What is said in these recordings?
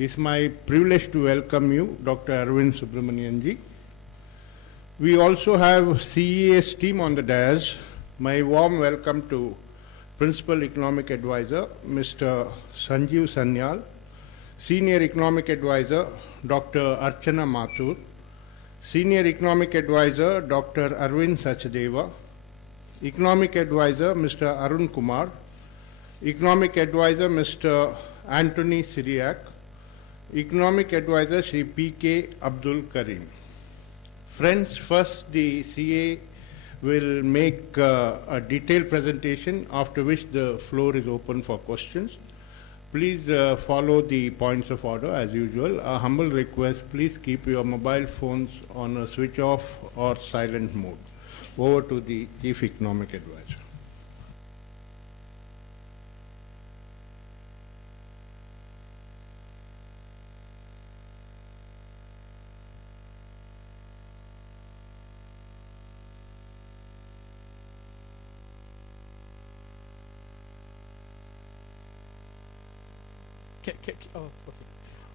It's my privilege to welcome you, Dr. Arvind Subramanian ji. We also have CEA's team on the dais. My warm welcome to Principal Economic Advisor, Mr. Sanjeev Sanyal, Senior Economic Advisor, Dr. Archana Mathur, Senior Economic Advisor, Dr. Arvind Sachdeva, Economic Advisor, Mr. Arun Kumar, Economic Advisor, Mr. Anthony Syriac, Economic Advisor, Shri P.K. Abdul Karim. Friends, first the CA will make a detailed presentation, after which the floor is open for questions. Please follow the points of order as usual. A humble request, please keep your mobile phones on a switch off or silent mode. Over to the Chief Economic Advisor.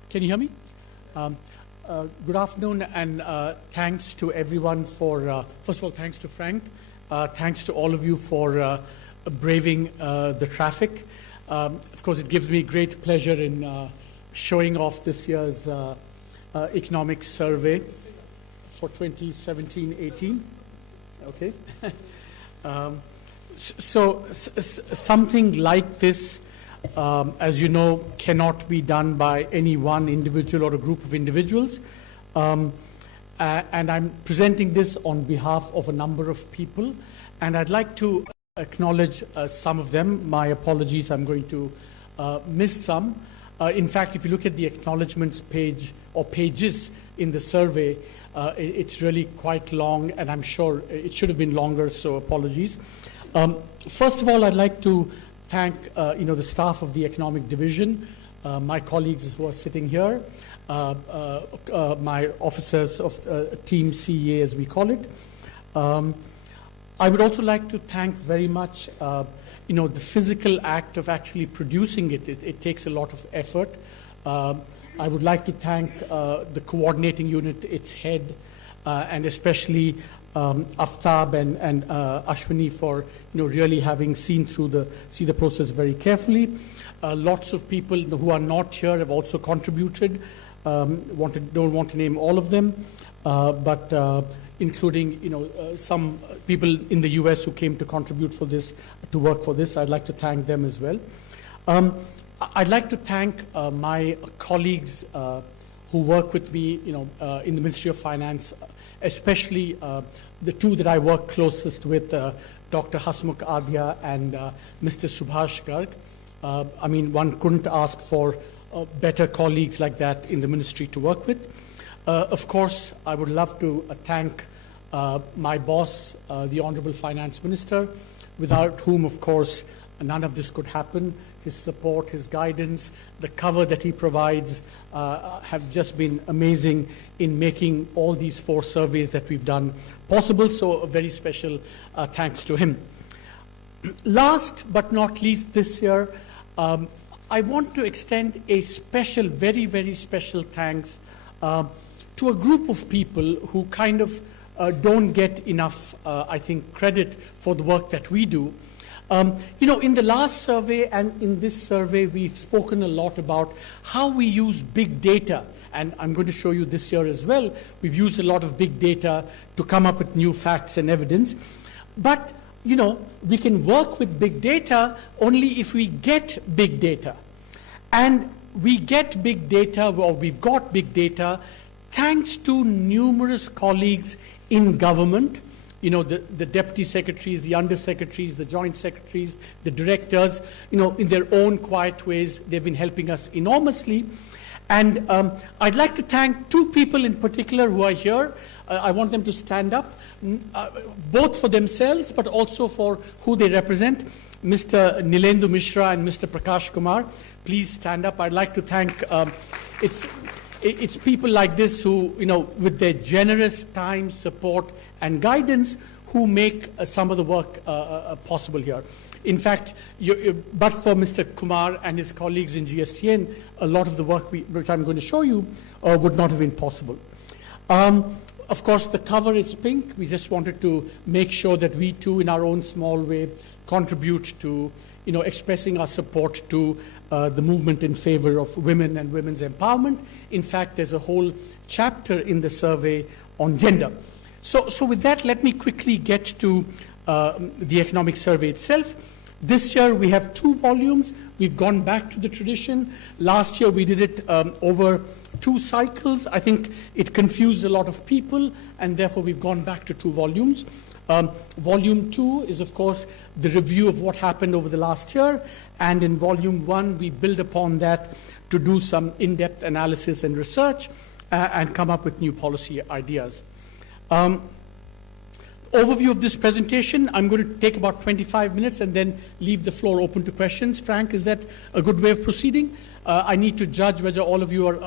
Can you hear me? Good afternoon, and thanks to everyone for, first of all, thanks to Frank. Thanks to all of you for braving the traffic. Of course, it gives me great pleasure in showing off this year's economic survey for 2017-18. Okay. Something like this, as you know, cannot be done by any one individual or a group of individuals. And I'm presenting this on behalf of a number of people. And I'd like to acknowledge some of them. My apologies, I'm going to miss some. In fact, if you look at the acknowledgements page or pages in the survey, it's really quite long, and I'm sure it should have been longer, so apologies. First of all, I'd like to thank the staff of the economic division, my colleagues who are sitting here, my officers of Team CEA, as we call it. I would also like to thank very much the physical act of actually producing it. It takes a lot of effort. I would like to thank the coordinating unit, its head, and especially Aftab and Ashwini for really having seen through the process very carefully. Lots of people who are not here have also contributed. Don't want to name all of them, but including some people in the US who came to contribute for this, to work for this. I'd like to thank them as well. I'd like to thank my colleagues who work with me, in the Ministry of Finance, especially the two that I work closest with, Dr. Hasmukh Adhya and Mr. Subhash Garg. I mean, one couldn't ask for better colleagues like that in the ministry to work with. Of course, I would love to thank my boss, the Honorable Finance Minister, without whom, of course, none of this could happen. His support, his guidance, the cover that he provides have just been amazing in making all these 4 surveys that we've done possible. So a very special thanks to him. Last but not least this year, I want to extend a special, very, very special thanks to a group of people who kind of don't get enough, I think, credit for the work that we do. In the last survey and in this survey, we've spoken a lot about how we use big data. And I'm going to show you this year as well. We've used a lot of big data to come up with new facts and evidence. But, we can work with big data only if we get big data. And we get big data, or we've got big data, thanks to numerous colleagues in government. The deputy secretaries, the undersecretaries, the joint secretaries, the directors, in their own quiet ways, they've been helping us enormously. And I'd like to thank 2 people in particular who are here. I want them to stand up, both for themselves, but also for who they represent. Mr. Nilendu Mishra and Mr. Prakash Kumar, please stand up. I'd like to thank, it's people like this who, with their generous time, support, and guidance, who make some of the work possible here. In fact, but for Mr. Kumar and his colleagues in GSTN, a lot of the work which I'm going to show you would not have been possible. Of course, the cover is pink. We just wanted to make sure that we too, in our own small way, contribute to expressing our support to the movement in favor of women and women's empowerment. In fact, there's a whole chapter in the survey on gender. So with that, let me quickly get to the economic survey itself. This year, we have 2 volumes. We've gone back to the tradition. Last year, we did it over 2 cycles. I think it confused a lot of people, and therefore, we've gone back to 2 volumes. Volume 2 is, of course, the review of what happened over the last year. And in Volume 1, we build upon that to do some in-depth analysis and research and come up with new policy ideas. Overview of this presentation, I'm going to take about 25 minutes and then leave the floor open to questions. Frank, is that a good way of proceeding? I need to judge whether all of you are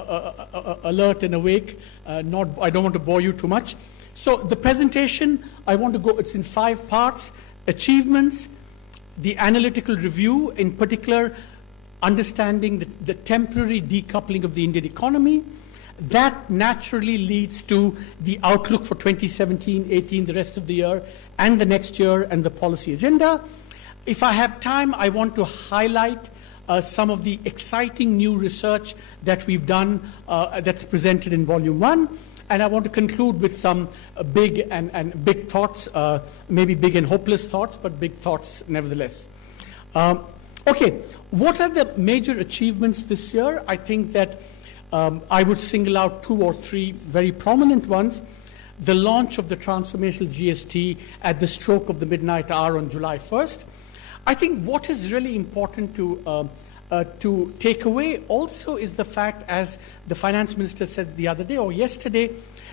alert and awake. I don't want to bore you too much. So the presentation, it's in 5 parts: achievements, the analytical review, in particular, understanding the temporary decoupling of the Indian economy. That naturally leads to the outlook for 2017-18, the rest of the year, and the next year, and the policy agenda. If I have time, I want to highlight some of the exciting new research that we've done that's presented in Volume 1. And I want to conclude with some big and big thoughts, maybe big and hopeless thoughts, but big thoughts nevertheless. Okay, what are the major achievements this year? I think that I would single out 2 or 3 very prominent ones. The launch of the transformational GST at the stroke of the midnight hour on July 1st. I think what is really important to take away also is the fact, as the finance minister said the other day or yesterday,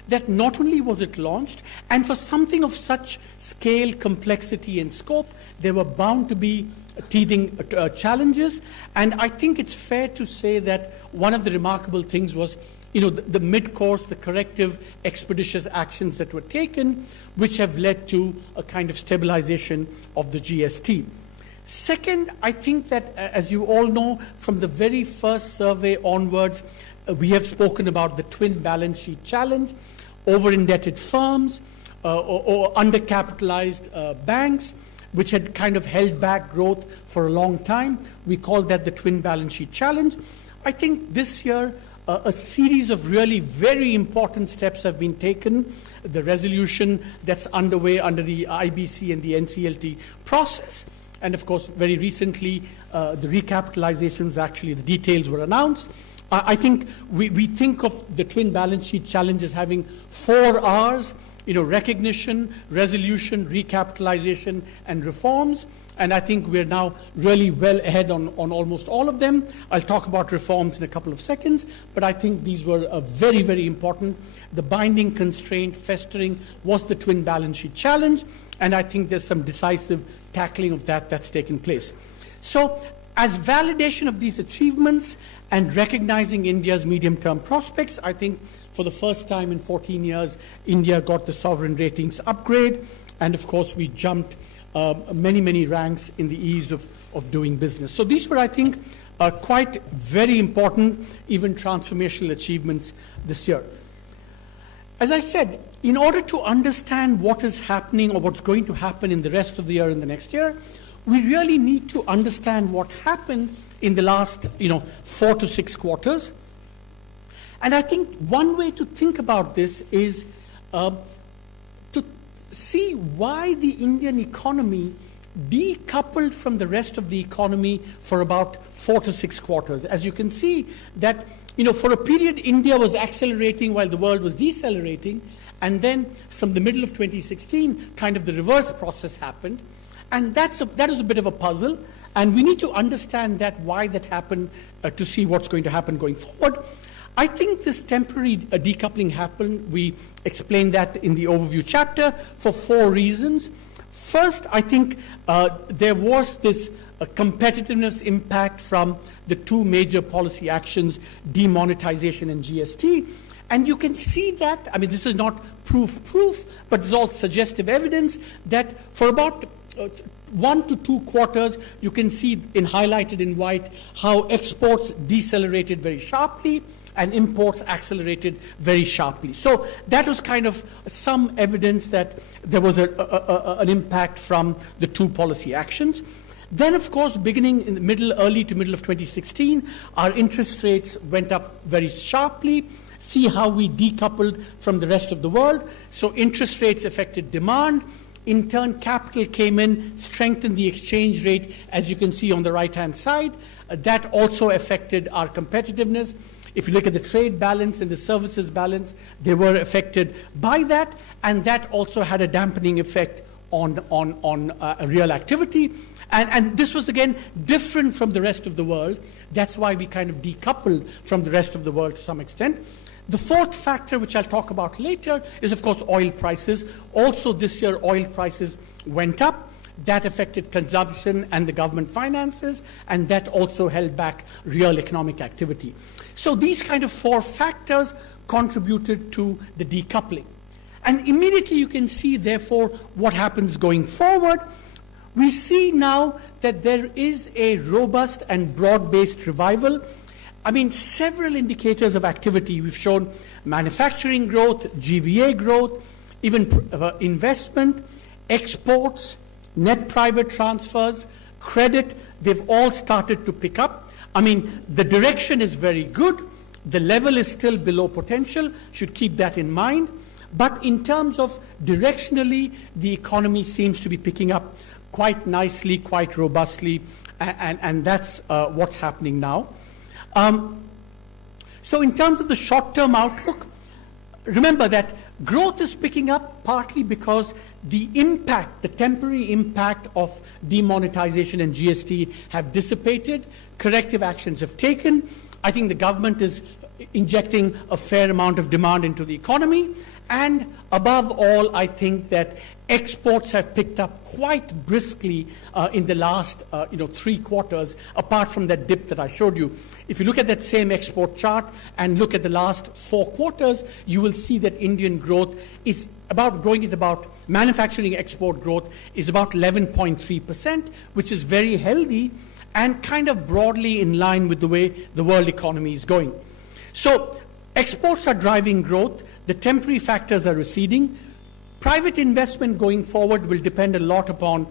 that not only was it launched, and for something of such scale, complexity, and scope, there were bound to be teething challenges. And I think it's fair to say that one of the remarkable things was, the mid-course, the corrective, expeditious actions that were taken, which have led to a kind of stabilization of the GST. Second, I think that, as you all know, from the very first survey onwards, we have spoken about the twin balance sheet challenge, over-indebted firms, or undercapitalized banks, which had kind of held back growth for a long time. We call that the twin balance sheet challenge. I think this year, a series of really very important steps have been taken. The resolution that's underway under the IBC and the NCLT process. And of course, very recently, the recapitalizations, actually the details were announced. I think we think of the twin balance sheet challenge as having 4 R's, recognition, resolution, recapitalization, and reforms. And I think we're now really well ahead on almost all of them. I'll talk about reforms in a couple of seconds, but I think these were very, very important. The binding constraint festering was the twin balance sheet challenge, and I think there's some decisive tackling of that's taken place. So, as validation of these achievements and recognizing India's medium-term prospects, I think for the first time in 14 years, India got the sovereign ratings upgrade, and of course we jumped many, many ranks in the ease of doing business. So these were, I think, quite very important, even transformational achievements this year. As I said, in order to understand what is happening or what's going to happen in the rest of the year and the next year, we really need to understand what happened in the last 4 to 6 quarters. And I think one way to think about this is to see why the Indian economy decoupled from the rest of the economy for about 4 to 6 quarters. As you can see that, for a period, India was accelerating while the world was decelerating. And then from the middle of 2016, kind of the reverse process happened. And that is a bit of a puzzle. And we need to understand why that happened to see what's going to happen going forward. I think this temporary decoupling happened. We explained that in the overview chapter for 4 reasons. First, I think there was this competitiveness impact from the 2 major policy actions, demonetization and GST. And you can see that, this is not proof, but it's all suggestive evidence that for about 1 to 2 quarters, you can see highlighted in white how exports decelerated very sharply and imports accelerated very sharply. So that was kind of some evidence that there was an impact from the two policy actions. Then, of course, beginning in the early to middle of 2016, our interest rates went up very sharply. See how we decoupled from the rest of the world. So interest rates affected demand. In turn, capital came in, strengthened the exchange rate, as you can see on the right-hand side. That also affected our competitiveness. If you look at the trade balance and the services balance, they were affected by that, and that also had a dampening effect on real activity. And this was, again, different from the rest of the world. That's why we kind of decoupled from the rest of the world to some extent. The fourth factor, which I'll talk about later, is, of course, oil prices. Also this year, oil prices went up. That affected consumption and the government finances, and that also held back real economic activity. So these kind of four factors contributed to the decoupling. And immediately you can see, therefore, what happens going forward. We see now that there is a robust and broad-based revival. I mean, several indicators of activity. We've shown manufacturing growth, GVA growth, even investment, exports, net private transfers, credit. They've all started to pick up. I mean, the direction is very good. The level is still below potential. Should keep that in mind. But in terms of directionally, the economy seems to be picking up quite nicely, quite robustly, and that's what's happening now. So in terms of the short-term outlook, remember that growth is picking up partly because the impact, the temporary impact of demonetization and GST have dissipated. Corrective actions have taken. I think the government is injecting a fair amount of demand into the economy. And above all, I think that exports have picked up quite briskly in the last 3 quarters, apart from that dip that I showed you. If you look at that same export chart and look at the last 4 quarters, you will see that Indian growth is manufacturing export growth is about 11.3%, which is very healthy and kind of broadly in line with the way the world economy is going. So exports are driving growth. The temporary factors are receding. Private investment going forward will depend a lot upon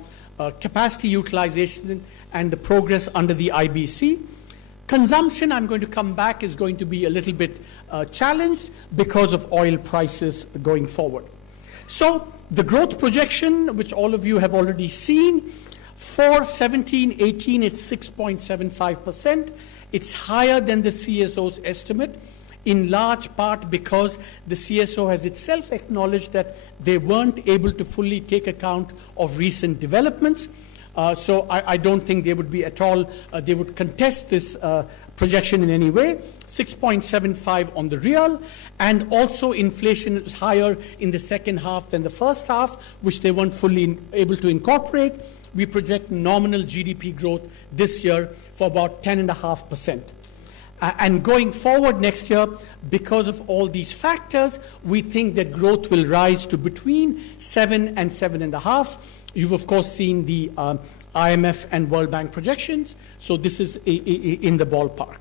capacity utilization and the progress under the IBC. Consumption, I'm going to come back, is going to be a little bit challenged because of oil prices going forward. So the growth projection, which all of you have already seen, for 17-18, it's 6.75%. It's higher than the CSO's estimate, in large part because the CSO has itself acknowledged that they weren't able to fully take account of recent developments. So I don't think they would be at all, they would contest this projection in any way. 6.75 on the real, and also inflation is higher in the second half than the first half, which they weren't fully able to incorporate. We project nominal GDP growth this year for about 10.5%. And going forward next year, because of all these factors, we think that growth will rise to between 7 and 7.5. You've, of course, seen the IMF and World Bank projections, so this is in the ballpark.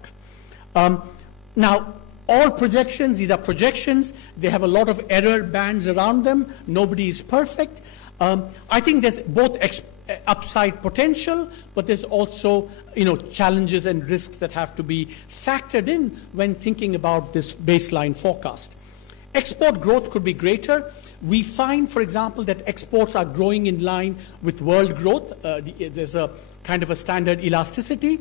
Now, all projections, these are projections. They have a lot of error bands around them. Nobody is perfect. I think there's both upside potential, but there's also challenges and risks that have to be factored in when thinking about this baseline forecast. Export growth could be greater. We find, for example, that exports are growing in line with world growth. There's a kind of a standard elasticity,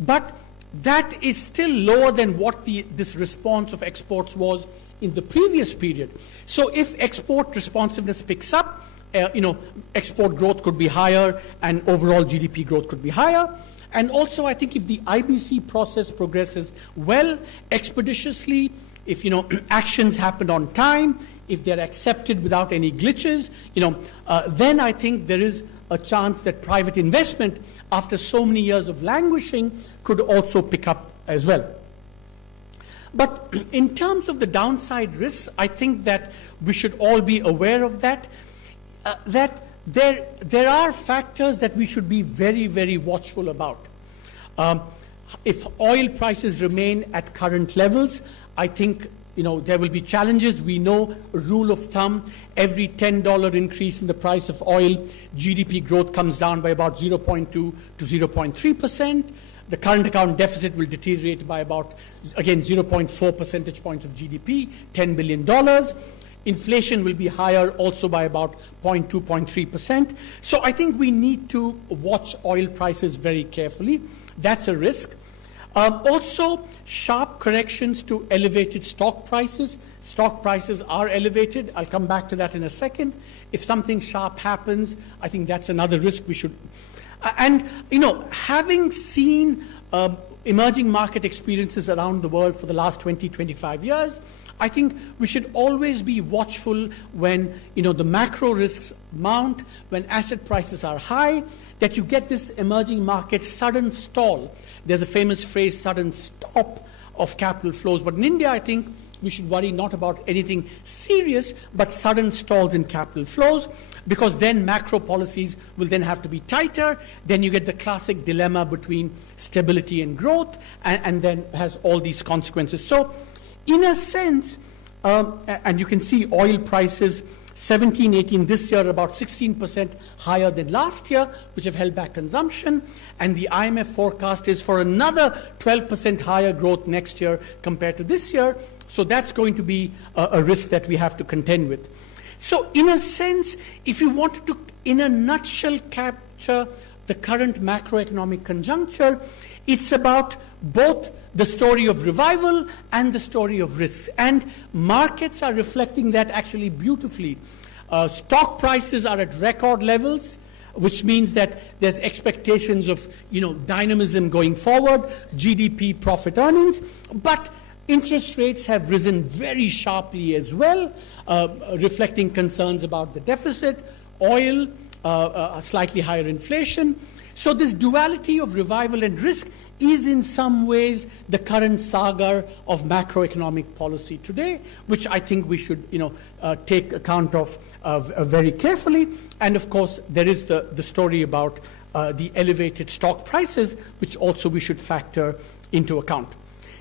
but that is still lower than what this response of exports was in the previous period. So if export responsiveness picks up, export growth could be higher and overall GDP growth could be higher. And also, I think if the IBC process progresses well, expeditiously, if actions happen on time, if they're accepted without any glitches, then I think there is a chance that private investment, after so many years of languishing, could also pick up as well. But in terms of the downside risks, I think that we should all be aware of that there are factors that we should be very, very watchful about. If oil prices remain at current levels, I think there will be challenges. We know a rule of thumb, every $10 increase in the price of oil, GDP growth comes down by about 0.2 to 0.3%. The current account deficit will deteriorate by about, again, 0.4 percentage points of GDP, $10 billion. Inflation will be higher also by about 0.2, 0.3%. So I think we need to watch oil prices very carefully. That's a risk. Also, sharp corrections to elevated stock prices. Stock prices are elevated. I'll come back to that in a second. If something sharp happens, I think that's another risk we should. And, having seen emerging market experiences around the world for the last 20, 25 years, I think we should always be watchful when, the macro risks mount, when asset prices are high, that you get this emerging market sudden stall. There's a famous phrase, sudden stop of capital flows. But in India, I think we should worry not about anything serious, but sudden stalls in capital flows, because then macro policies will then have to be tighter. Then you get the classic dilemma between stability and growth, and then has all these consequences. So, in a sense, and you can see oil prices 17, 18 this year, about 16% higher than last year, which have held back consumption. And the IMF forecast is for another 12% higher growth next year compared to this year. So that's going to be a risk that we have to contend with. So in a sense, if you wanted to, in a nutshell, capture the current macroeconomic conjuncture, it's about both the story of revival and the story of risks. And markets are reflecting that actually beautifully. Stock prices are at record levels, which means that there's expectations of dynamism going forward, GDP, profit earnings. But interest rates have risen very sharply as well, reflecting concerns about the deficit, oil, slightly higher inflation. So this duality of revival and risk is in some ways the current saga of macroeconomic policy today, which I think we should take account of very carefully. And of course, there is the story about the elevated stock prices, which also we should factor into account.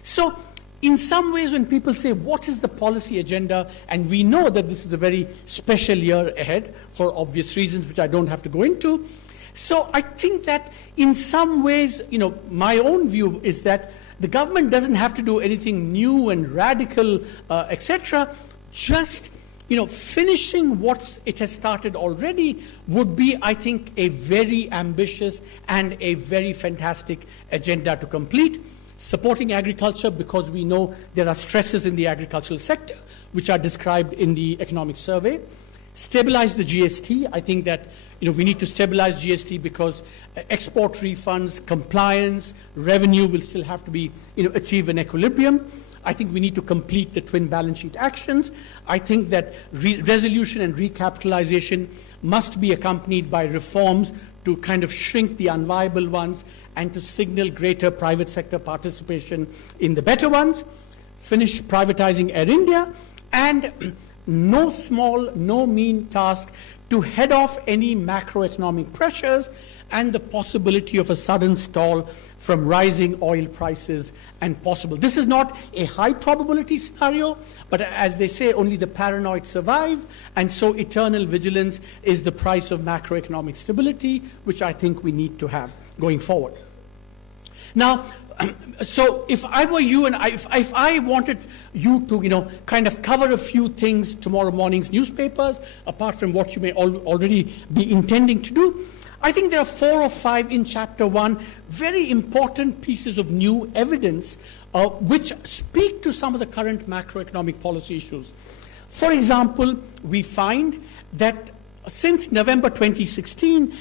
So in some ways, when people say, what is the policy agenda? And we know that this is a very special year ahead for obvious reasons, which I don't have to go into. So I think that in some ways, my own view is that the government doesn't have to do anything new and radical, etc. Just, finishing what it has started already would be, I think, a very ambitious and a very fantastic agenda to complete. Supporting agriculture, because we know there are stresses in the agricultural sector, which are described in the economic survey. Stabilize the GST. I think that we need to stabilize GST because export refunds, compliance, revenue will still have to be achieve an equilibrium. I think we need to complete the twin balance sheet actions. I think that resolution and recapitalization must be accompanied by reforms to kind of shrink the unviable ones and to signal greater private sector participation in the better ones. Finish privatizing Air India, and no small, no mean task to head off any macroeconomic pressures and the possibility of a sudden stall from rising oil prices and possible. This is not a high probability scenario, but as they say, only the paranoid survive, and so eternal vigilance is the price of macroeconomic stability, which I think we need to have going forward. Now, so if I were you and if I wanted you to, kind of cover a few things tomorrow morning's newspapers, apart from what you may already be intending to do, I think there are 4 or 5 in Chapter 1 very important pieces of new evidence which speak to some of the current macroeconomic policy issues. For example, we find that since November 2016,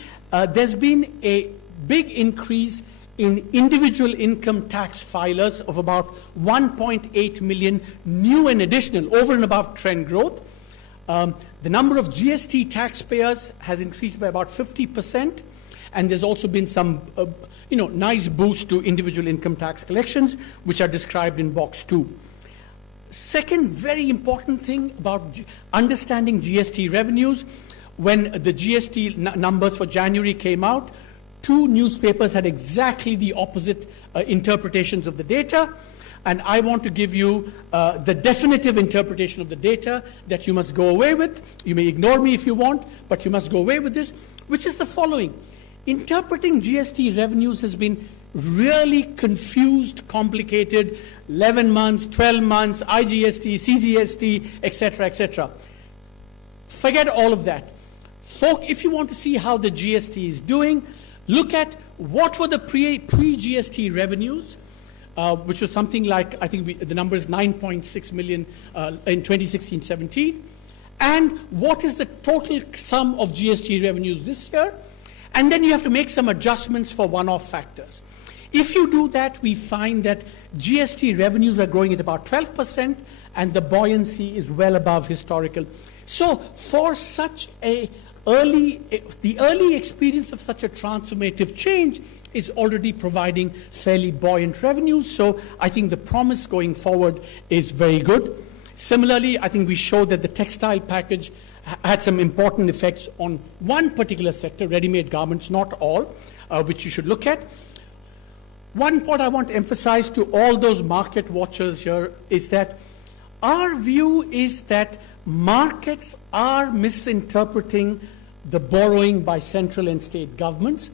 there's been a big increase in individual income tax filers of about 1.8 million new and additional, over and above trend growth. The number of GST taxpayers has increased by about 50%, and there's also been some nice boost to individual income tax collections, which are described in box 2. Second very important thing about understanding GST revenues, when the GST numbers for January came out, two newspapers had exactly the opposite interpretations of the data. And I want to give you the definitive interpretation of the data that you must go away with. You may ignore me if you want, but you must go away with this, which is the following. Interpreting GST revenues has been really confused, complicated, 11 months, 12 months, IGST, CGST, etc., etc. Forget all of that. If you want to see how the GST is doing, look at what were the pre-GST revenues, which was something like, I think the number is 9.6 million in 2016-17, and what is the total sum of GST revenues this year, and then you have to make some adjustments for one-off factors. If you do that, we find that GST revenues are growing at about 12%, and the buoyancy is well above historical. So for such the early experience of such a transformative change is already providing fairly buoyant revenues. So I think the promise going forward is very good. Similarly, I think we showed that the textile package had some important effects on one particular sector, ready-made garments, not all, which you should look at. One point I want to emphasize to all those market watchers here is that our view is that markets are misinterpreting the borrowing by central and state governments.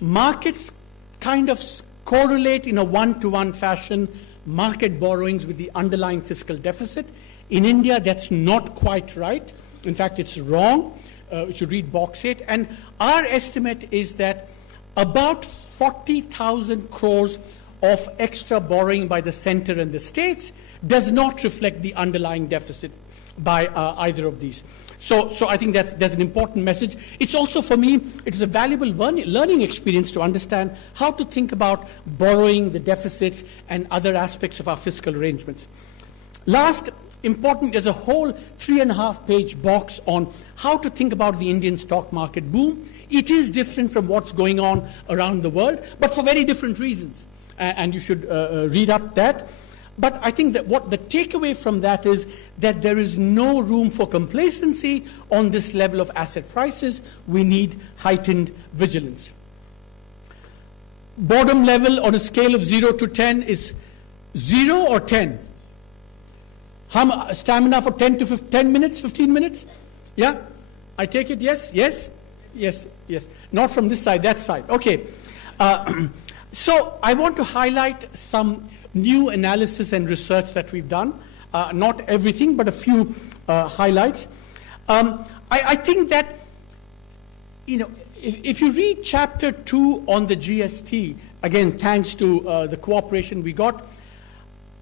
Markets kind of correlate in a one-to-one fashion market borrowings with the underlying fiscal deficit. In India, that's not quite right. In fact, it's wrong. You should read box 8. And our estimate is that about 40,000 crores of extra borrowing by the center and the states does not reflect the underlying deficit by either of these. So I think that's an important message. It's also, for me, it is a valuable learning experience to understand how to think about borrowing, the deficits, and other aspects of our fiscal arrangements. Last, important, there's a whole 3.5-page box on how to think about the Indian stock market boom. It is different from what's going on around the world, but for very different reasons. And you should read up that. But I think that what the takeaway from that is that there is no room for complacency on this level of asset prices. We need heightened vigilance. Boredom level on a scale of 0 to 10 is 0 or 10? Stamina for 10 to 10 minutes, 15 minutes? Yeah? I take it, yes? Yes? Yes, yes. Not from this side, that side. Okay. So I want to highlight some new analysis and research that we've done. Not everything, but a few highlights. I think that, if you read chapter 2 on the GST, again, thanks to the cooperation we got,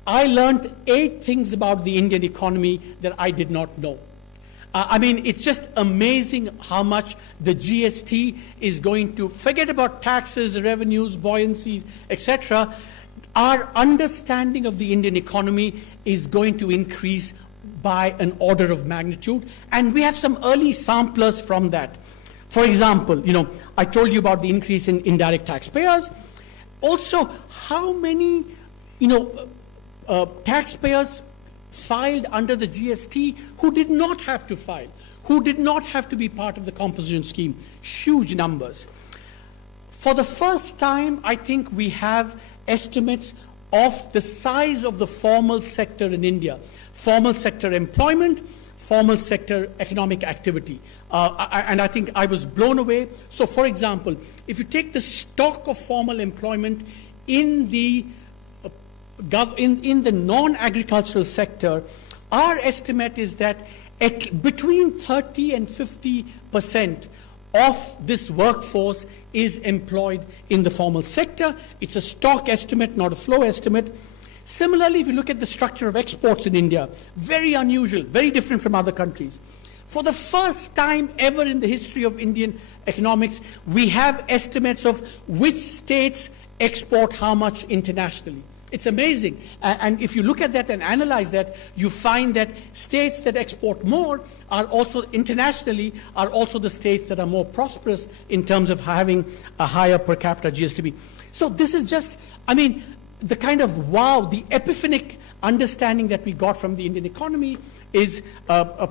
I learned 8 things about the Indian economy that I did not know. I mean, it's just amazing how much the GST is going to, forget about taxes, revenues, buoyancies, etc. Our understanding of the Indian economy is going to increase by an order of magnitude, and we have some early samplers from that. For example, I told you about the increase in indirect taxpayers. Also, how many, taxpayers filed under the GST who did not have to file, who did not have to be part of the composition scheme. Huge numbers. For the first time, I think we have estimates of the size of the formal sector in India. Formal sector employment, formal sector economic activity. And I think I was blown away. So, for example, if you take the stock of formal employment in the non-agricultural sector, our estimate is that between 30 and 50% of this workforce is employed in the formal sector. It's a stock estimate, not a flow estimate. Similarly, if you look at the structure of exports in India, very unusual, very different from other countries. For the first time ever in the history of Indian economics, we have estimates of which states export how much internationally. It's amazing. And if you look at that and analyze that, you find that states that export more are also internationally are also the states that are more prosperous in terms of having a higher per capita GST. So this is just, the kind of wow, the epiphanic understanding that we got from the Indian economy is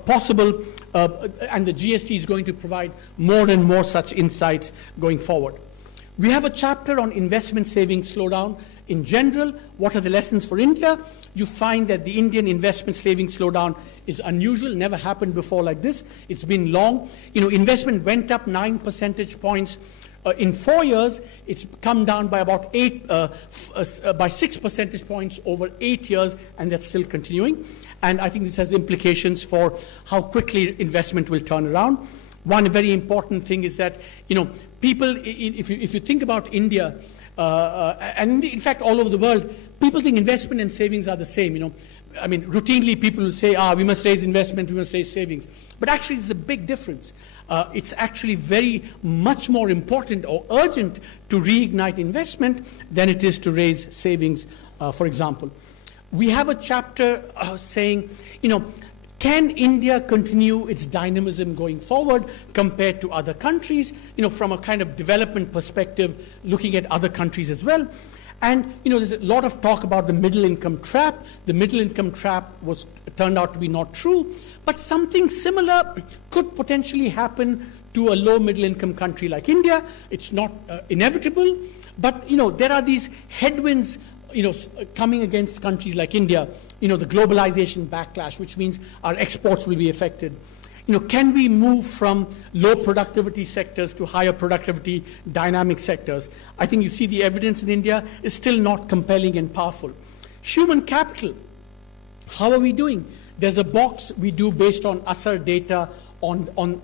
possible, and the GST is going to provide more and more such insights going forward. We have a chapter on investment savings slowdown in general. What are the lessons for India? You find that the Indian investment savings slowdown is unusual, never happened before like this. It's been long. Investment went up 9 percentage points in 4 years. It's come down by about by 6 percentage points over 8 years, and that's still continuing. And I think this has implications for how quickly investment will turn around. One very important thing is that, people, if you think about India, and in fact all over the world, people think investment and savings are the same. Routinely people will say, we must raise investment, we must raise savings. But actually there's a big difference. It's actually very much more important or urgent to reignite investment than it is to raise savings, for example. We have a chapter saying, can India continue its dynamism going forward compared to other countries, from a kind of development perspective, looking at other countries as well. And, there's a lot of talk about the middle income trap. The middle income trap turned out to be not true, but something similar could potentially happen to a low middle income country like India. It's not inevitable, but, there are these headwinds coming against countries like India, the globalization backlash, which means our exports will be affected. Can we move from low productivity sectors to higher productivity dynamic sectors? I think you see the evidence in India is still not compelling and powerful. Human capital, how are we doing? There's a box we do based on ASAR data on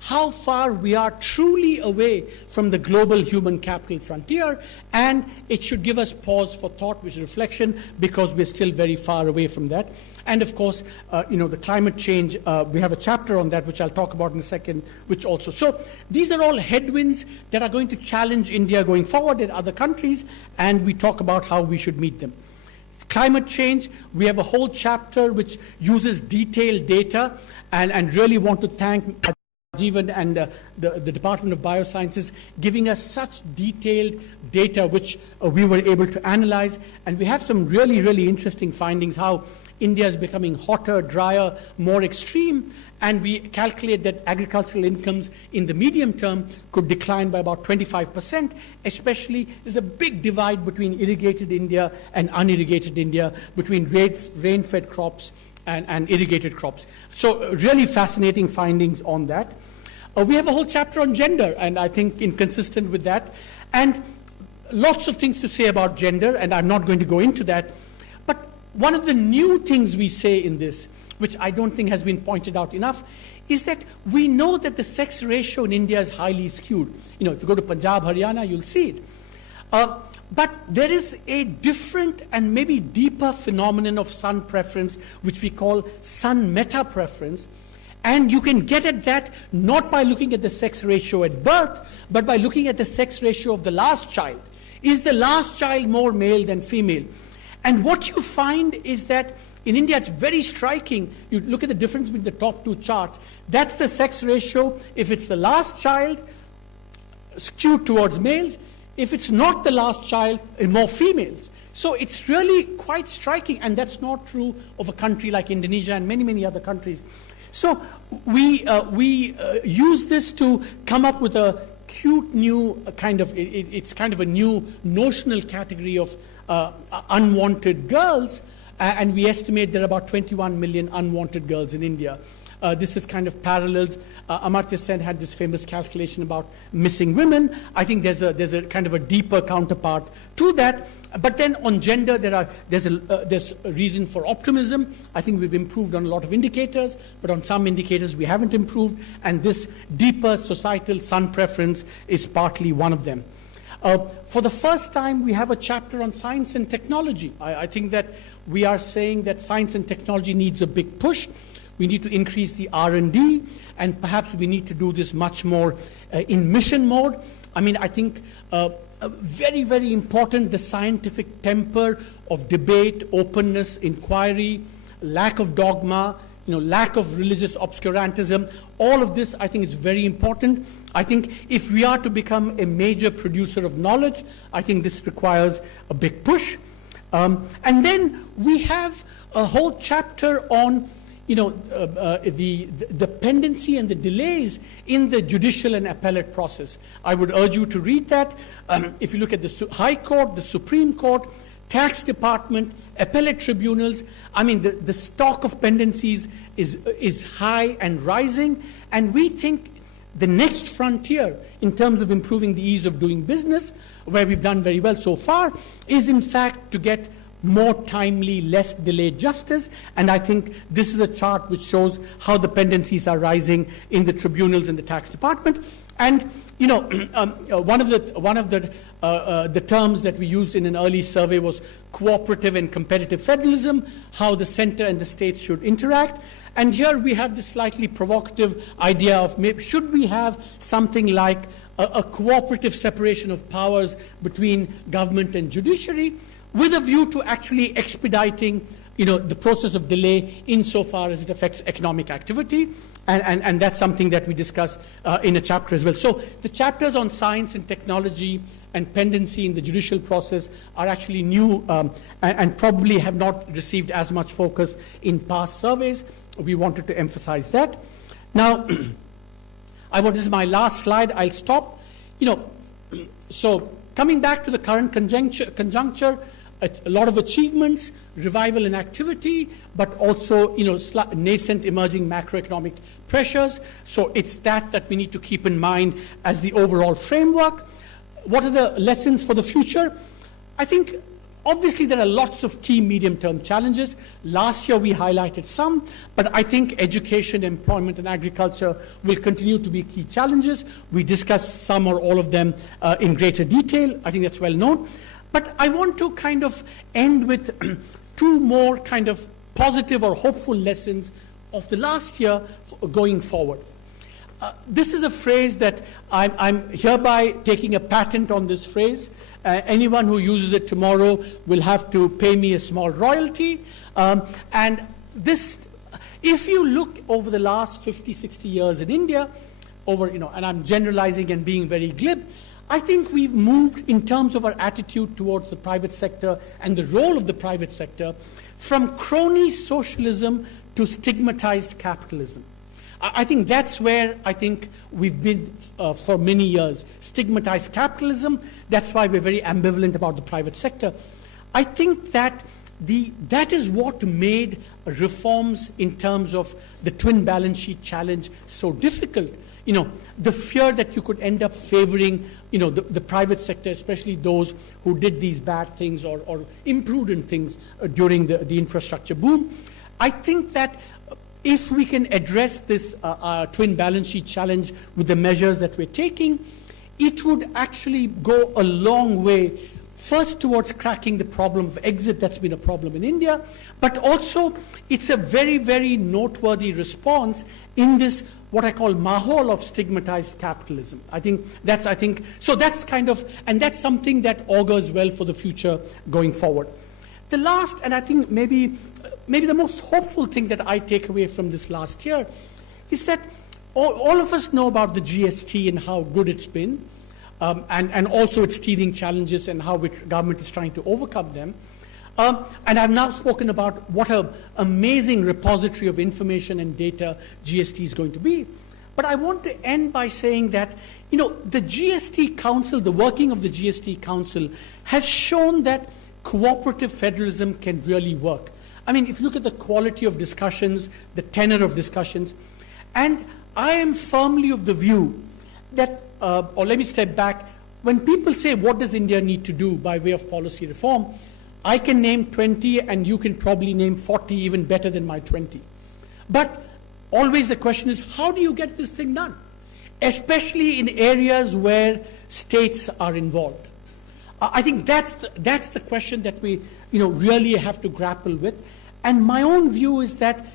how far we are truly away from the global human capital frontier, and it should give us pause for thought, which is reflection, because we're still very far away from that. And of course, the climate change, we have a chapter on that, which I'll talk about in a second, which also. So these are all headwinds that are going to challenge India going forward in other countries, and we talk about how we should meet them. Climate change, we have a whole chapter which uses detailed data, and really want to thank Arvind and the Department of Biosciences giving us such detailed data which we were able to analyze. And we have some really, really interesting findings, how India is becoming hotter, drier, more extreme. And we calculate that agricultural incomes in the medium term could decline by about 25%. Especially, there's a big divide between irrigated India and unirrigated India, between rain-fed crops and irrigated crops. So really fascinating findings on that. We have a whole chapter on gender, and I think inconsistent with that. And lots of things to say about gender, and I'm not going to go into that. But one of the new things we say in this, which I don't think has been pointed out enough, is that we know that the sex ratio in India is highly skewed. If you go to Punjab, Haryana, you'll see it. But there is a different and maybe deeper phenomenon of son preference, which we call son meta preference. And you can get at that not by looking at the sex ratio at birth, but by looking at the sex ratio of the last child. Is the last child more male than female? And what you find is that in India, it's very striking. You look at the difference between the top two charts. That's the sex ratio if it's the last child, skewed towards males. If it's not the last child, more females. So it's really quite striking, and that's not true of a country like Indonesia and many, many other countries. So we use this to come up with a cute new kind of, it's kind of a new notional category of unwanted girls, and we estimate there are about 21 million unwanted girls in India. This is kind of parallels. Amartya Sen had this famous calculation about missing women. I think there's a kind of a deeper counterpart to that. But then on gender, there's a reason for optimism. I think we've improved on a lot of indicators, but on some indicators we haven't improved. And this deeper societal son preference is partly one of them. For the first time, we have a chapter on science and technology. I think that we are saying that science and technology needs a big push. We need to increase the R&D, and perhaps we need to do this much more in mission mode. I think very, very important, the scientific temper of debate, openness, inquiry, lack of dogma, lack of religious obscurantism. All of this, I think, is very important. I think if we are to become a major producer of knowledge, I think this requires a big push. And then we have a whole chapter on the pendency and the delays in the judicial and appellate process. I would urge you to read that. If you look at the High Court, the Supreme Court, Tax Department, appellate tribunals, I mean, the stock of pendencies is high and rising, and we think the next frontier in terms of improving the ease of doing business, where we've done very well so far, is in fact to get more timely, less delayed justice. And I think this is a chart which shows how the pendencies are rising in the tribunals and the tax department. And one of the terms that we used in an early survey was cooperative and competitive federalism, how the center and the states should interact. And here we have this slightly provocative idea of maybe should we have something like a cooperative separation of powers between government and judiciary, with a view to actually expediting the process of delay insofar as it affects economic activity. And that's something that we discuss in a chapter as well. So the chapters on science and technology and pendency in the judicial process are actually new and probably have not received as much focus in past surveys. We wanted to emphasize that. Now, this is my last slide. I'll stop. So coming back to the current conjuncture, a lot of achievements, revival in activity, but also nascent emerging macroeconomic pressures. So it's that we need to keep in mind as the overall framework. What are the lessons for the future? I think obviously there are lots of key medium-term challenges. Last year we highlighted some, but I think education, employment, and agriculture will continue to be key challenges. We discussed some or all of them in greater detail. I think that's well known. But I want to kind of end with two more kind of positive or hopeful lessons of the last year going forward. This is a phrase that I'm hereby taking a patent on this phrase. Anyone who uses it tomorrow will have to pay me a small royalty. And this, if you look over the last 50, 60 years in India, and I'm generalizing and being very glib, I think we've moved in terms of our attitude towards the private sector and the role of the private sector from crony socialism to stigmatized capitalism. I think that's where I think we've been for many years. Stigmatized capitalism, that's why we're very ambivalent about the private sector. I think that that is what made reforms in terms of the twin balance sheet challenge so difficult. The fear that you could end up favoring, the private sector, especially those who did these bad things or imprudent things during the infrastructure boom. I think that if we can address this twin balance sheet challenge with the measures that we're taking, it would actually go a long way, first towards cracking the problem of exit that's been a problem in India, but also it's a very, very noteworthy response in this what I call mahol of stigmatized capitalism. That's kind of, and that's something that augurs well for the future going forward. The last, and I think maybe the most hopeful thing that I take away from this last year is that all of us know about the GST and how good it's been, and also its teething challenges and how government is trying to overcome them. And I've now spoken about what an amazing repository of information and data GST is going to be. But I want to end by saying that, the GST Council, the working of the GST Council, has shown that cooperative federalism can really work. I mean, if you look at the quality of discussions, the tenor of discussions, and I am firmly of the view that, or let me step back, when people say, what does India need to do by way of policy reform, I can name 20 and you can probably name 40 even better than my 20. But always the question is, how do you get this thing done? Especially in areas where states are involved. I think that's the question that we really have to grapple with. And my own view is that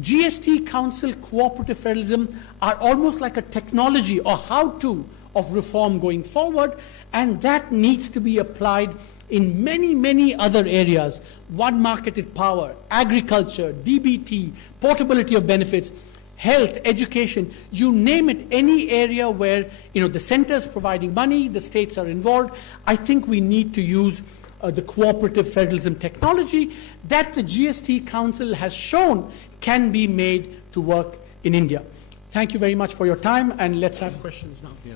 GST Council, cooperative federalism are almost like a technology or how-to of reform going forward, and that needs to be applied in many, many other areas. One marketed power, agriculture, DBT, portability of benefits, health, education, you name it, any area where the centers providing money, the states are involved. I think we need to use the cooperative federalism technology that the GST Council has shown can be made to work in India. Thank you very much for your time, and let's have questions now. Yeah.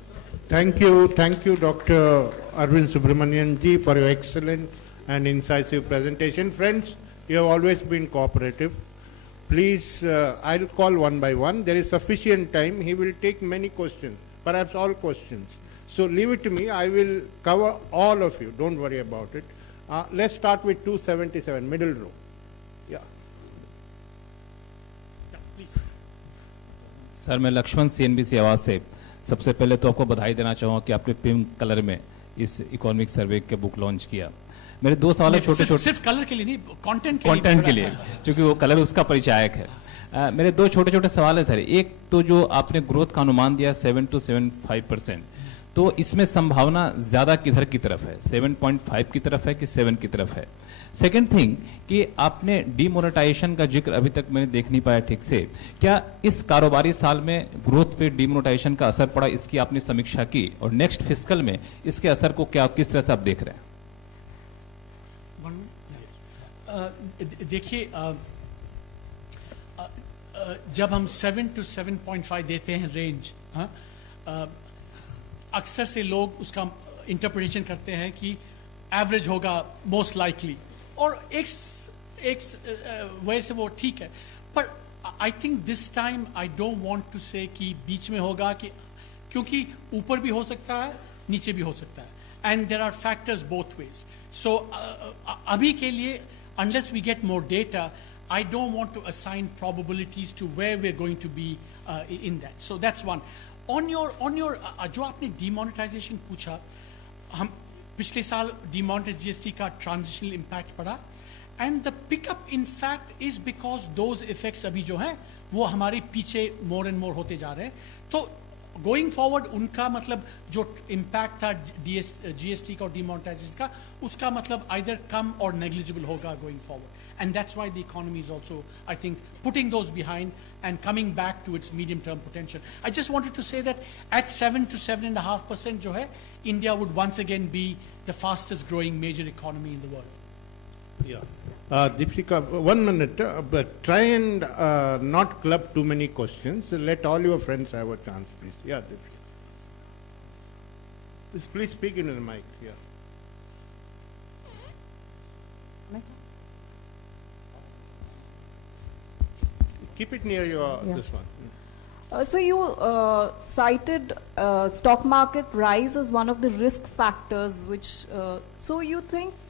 Thank you, Dr. Arvind Subramanian ji, for your excellent and incisive presentation. Friends, you have always been cooperative. Please, I'll call one by one. There is sufficient time. He will take many questions, perhaps all questions. So leave it to me. I will cover all of you. Don't worry about it. Let's start with 277, middle row. Yeah. Please. Sir, मैं Lakshman CNBC आवाज से सबसे पहले तो आपको बधाई देना चाहूँगा कि आपने पिंक कलर में इस इकोनॉमिक सर्वे के बुक लॉन्च किया। मेरे दो सवाल है छोटे छोटे, सिर्फ कलर के लिए नहीं, कंटेंट के लिए, क्योंकि वो कलर उसका परिचायक है। मेरे दो छोटे छोटे सवाल है सर। एक तो जो आपने ग्रोथ का अनुमान दिया 7 to 7.5%, तो इसमें संभावना ज्यादा किधर की तरफ है, 7.5 की तरफ है कि 7 की तरफ है? सेकेंड थिंग कि आपने डीमोनेटाइजेशन का जिक्र अभी तक मैंने देख नहीं पाया ठीक से, क्या इस कारोबारी साल में ग्रोथ पे डीमोनेटाइजेशन का असर पड़ा, इसकी आपने समीक्षा की, और नेक्स्ट फिस्कल में इसके असर को क्या किस तरह से आप देख रहे हैं? देखिए, जब हम 7 to 7.5 देते हैं रेंज, अक्सर से लोग उसका इंटरप्रिटेशन करते हैं कि एवरेज होगा मोस्ट लाइकली, और एक वजह से वो ठीक है, पर I think this time I don't want to say कि बीच में होगा, कि क्योंकि ऊपर भी हो सकता है, नीचे भी हो सकता है, and there are factors both ways. So अभी के लिए unless we get more data, I don't want to assign probabilities to where we're going to be in that. So that's one. On your जो आपने demonetization पूछा, हम पिछले साल demonetized GST का transitional impact पड़ा, and the pickup in fact is because those effects अभी जो हैं वो हमारे पीछे more and more होते जा रहे हैं. तो गोइंग फॉरवर्ड उनका मतलब जो इम्पैक्ट था जीएसटी का और डिमोनेटाइजेशन का, उसका मतलब आइदर कम और नेग्लिजिबल होगा going forward, and that's why the economy is also I think putting those behind and coming back to its medium term potential. I just wanted to say that at 7 to 7.5% जो है, India would once again be the fastest growing major economy in the world. Yeah. Deepshika, 1 minute, but try and not club too many questions. Let all your friends have a chance, please. Yeah, Deepshika. Please speak into the mic. Yeah. Keep it near your this one. So you cited stock market rise as one of the risk factors, which so you think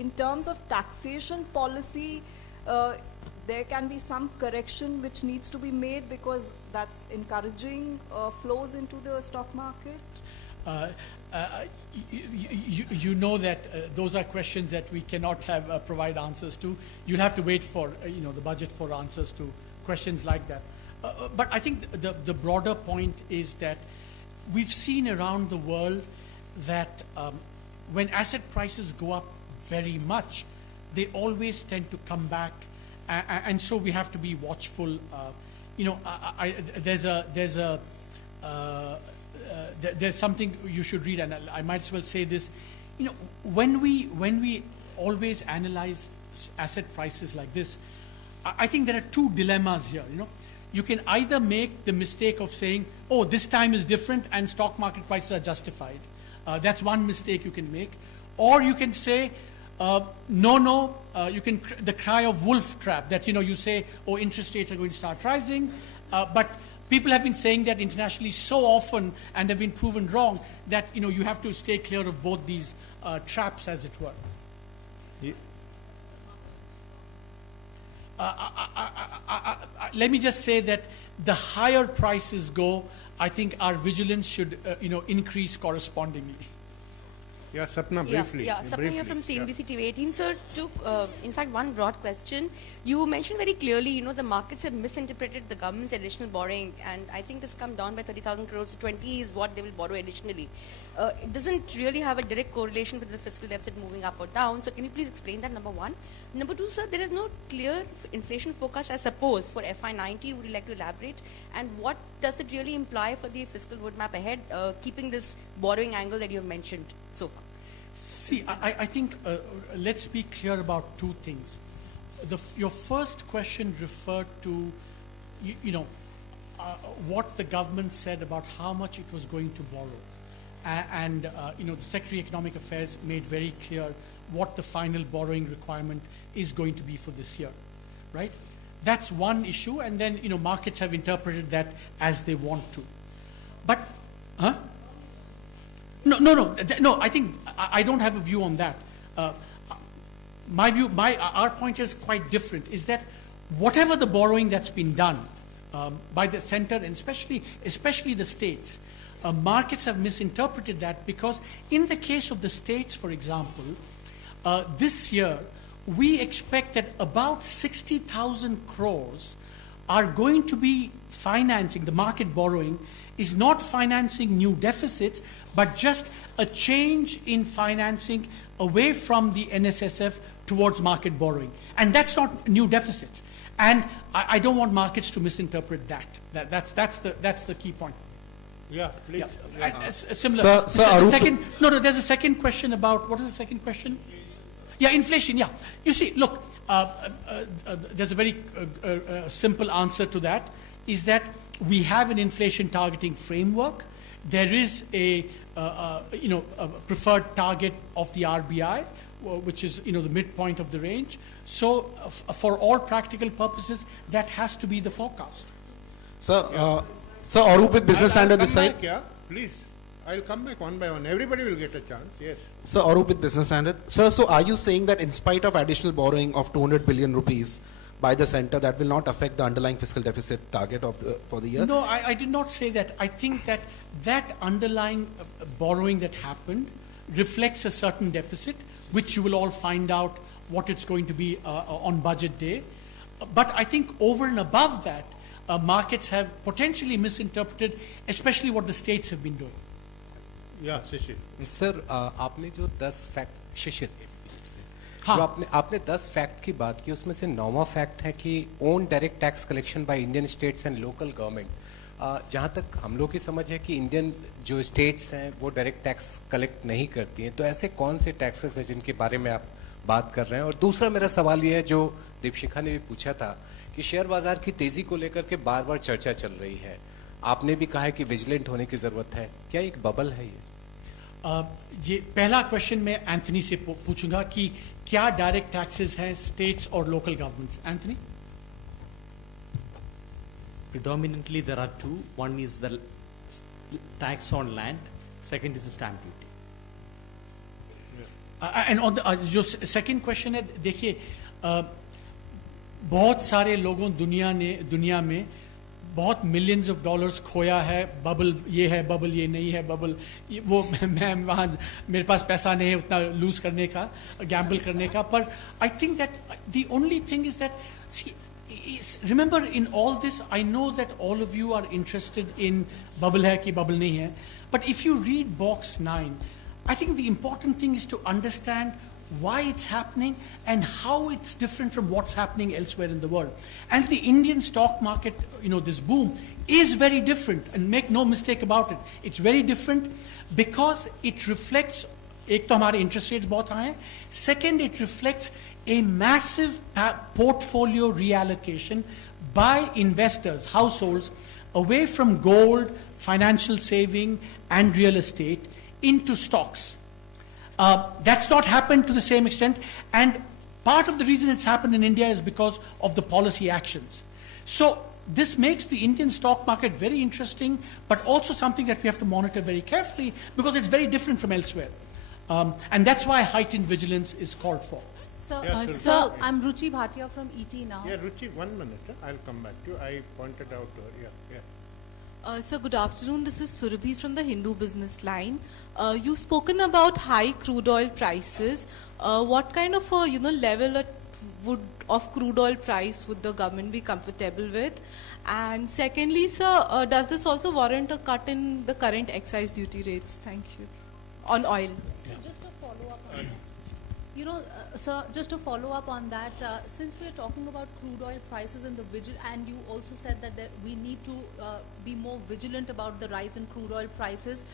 in terms of taxation policy, there can be some correction which needs to be made, because that's encouraging flows into the stock market? You know that those are questions that we cannot have provide answers to. You'll have to wait for the budget for answers to questions like that. But I think the broader point is that we've seen around the world that when asset prices go up very much, they always tend to come back, and so we have to be watchful. There's something you should read, and I might as well say this. When we always analyze asset prices like this, I think there are two dilemmas here. You can either make the mistake of saying, "Oh, this time is different, and stock market prices are justified." That's one mistake you can make, or you can say, "No." You can the cry of wolf trap, that you say, "Oh, interest rates are going to start rising," but people have been saying that internationally so often and have been proven wrong that you have to stay clear of both these traps, as it were. Yeah. Let me just say that the higher prices go, I think our vigilance should increase correspondingly. Yeah, Sapna, briefly. Yeah, Sapna here from CNBC TV 18. Sir, in fact, one broad question. You mentioned very clearly, the markets have misinterpreted the government's additional borrowing, and I think it's come down by 30,000 crores. So 20 is what they will borrow additionally. It doesn't really have a direct correlation with the fiscal deficit moving up or down. So can you please explain that, number one? Number two, sir, there is no clear inflation forecast, I suppose, for FY19. Would you like to elaborate? And what does it really imply for the fiscal roadmap ahead, keeping this borrowing angle that you have mentioned so far? See, I think let's be clear about two things. Your first question referred to, what the government said about how much it was going to borrow. And the Secretary of Economic Affairs made very clear what the final borrowing requirement is going to be for this year, right? That's one issue, and then, markets have interpreted that as they want to. But, No, I think I don't have a view on that. Our point is quite different, is that whatever the borrowing that's been done by the center, and especially the states, markets have misinterpreted that, because in the case of the states, for example, this year, we expect that about 60,000 crores are going to be financing, the market borrowing is not financing new deficits, but just a change in financing away from the NSSF towards market borrowing. And that's not new deficits. And I don't want markets to misinterpret that. That's the key point. Yeah, please. Yeah. Similar. There's a second question about, what is the second question? Yeah, inflation, yeah. You see, look, there's a very simple answer to that, is that we have an inflation targeting framework. There is a preferred target of the RBI, which is, the midpoint of the range. So for all practical purposes, that has to be the forecast. So Arup with Business Standard this side. Yeah, please. I'll come back one by one. Everybody will get a chance. Yes. So Arup with Business Standard. Sir, so are you saying that in spite of additional borrowing of 200 billion rupees by the center, that will not affect the underlying fiscal deficit target for the year? No, I did not say that. I think that underlying borrowing that happened reflects a certain deficit, which you will all find out what it's going to be on budget day. But I think over and above that, markets have potentially misinterpreted, especially what the states have been doing. Yeah, Shishir. Sir आपने जो 10 fact शिशिर हाँ. जो आपने 10 fact की बात की, उसमें से 9वां फैक्ट है कि own direct tax collection by Indian states and local government. जहाँ तक हम लोग की समझ है कि इंडियन जो स्टेट्स हैं वो डायरेक्ट टैक्स कलेक्ट नहीं करती हैं, तो ऐसे कौन से टैक्सेस हैं जिनके बारे में आप बात कर रहे हैं? और दूसरा मेरा सवाल ये है, जो दीपशिखा ने भी पूछा था, कि शेयर बाजार की तेजी को लेकर के बार बार चर्चा चल रही है, आपने भी कहा है कि विजिलेंट होने की जरूरत है, क्या एक बबल है ये? ये पहला क्वेश्चन मैं एंथनी से पूछूंगा कि क्या डायरेक्ट टैक्सेस हैं स्टेट्स और local governments. Anthony? Predominantly there are two. One is the tax on land, second is the stamp duty. And on the जो सेकंड क्वेश्चन है, देखिए बहुत सारे लोगों दुनिया में बहुत मिलियंस ऑफ डॉलर्स खोया है, बबल ये है, बबल ये नहीं है, बबल वो मैं वहाँ मेरे पास पैसा नहीं है उतना लूज करने का, गैम्बल करने का। पर I think that the only thing is that, see remember in all this, I know that all of you are interested in bubble hai ki bubble nahi hai, but if you read box 9, I think the important thing is to understand why it's happening and how it's different from what's happening elsewhere in the world. And the Indian stock market, this boom is very different, and make no mistake about it, it's very different because it reflects, एक तो हमारे interest rates बहुत high हैं, second it reflects a massive portfolio reallocation by investors, households, away from gold, financial saving, and real estate into stocks. That's not happened to the same extent, and part of the reason it's happened in India is because of the policy actions. So this makes the Indian stock market very interesting, but also something that we have to monitor very carefully because it's very different from elsewhere. And that's why heightened vigilance is called for. So, Yes, sir, I'm Ruchi Bhatia from ET now. Yeah, Ruchi, 1 minute. I'll come back to you. I pointed out to her. Yeah. So good afternoon, this is Surabhi from the Hindu Business Line. You've spoken about high crude oil prices. What kind of a level of crude oil price would the government be comfortable with? And secondly, sir, does this also warrant a cut in the current excise duty rates? Thank you. On oil. Yeah. Just a follow-up on that. Sir, just to follow up on that, since we are talking about crude oil prices and and you also said that we need to be more vigilant about the rise in crude oil prices,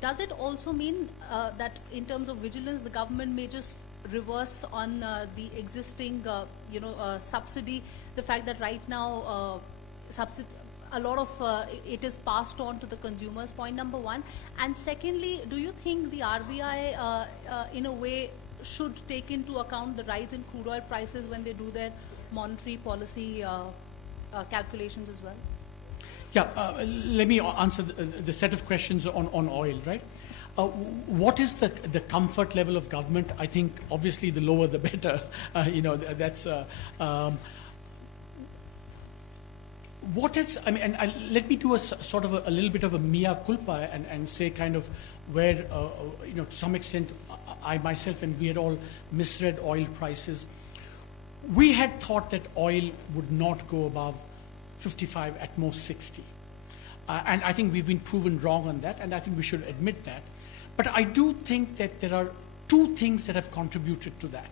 does it also mean that in terms of vigilance, the government may just reverse on the existing, subsidy, the fact that right now a lot of it is passed on to the consumers, point number one. And secondly, do you think the RBI in a way should take into account the rise in crude oil prices when they do their monetary policy calculations as well? Yeah, let me answer the set of questions on oil, right? What is the comfort level of government? I think obviously the lower the better. That's what is, I mean, and let me do a sort of a little bit of a mea culpa and say kind of where, to some extent, I myself and we had all misread oil prices. We had thought that oil would not go above 55, at most 60. And I think we've been proven wrong on that, and I think we should admit that. But I do think that there are two things that have contributed to that.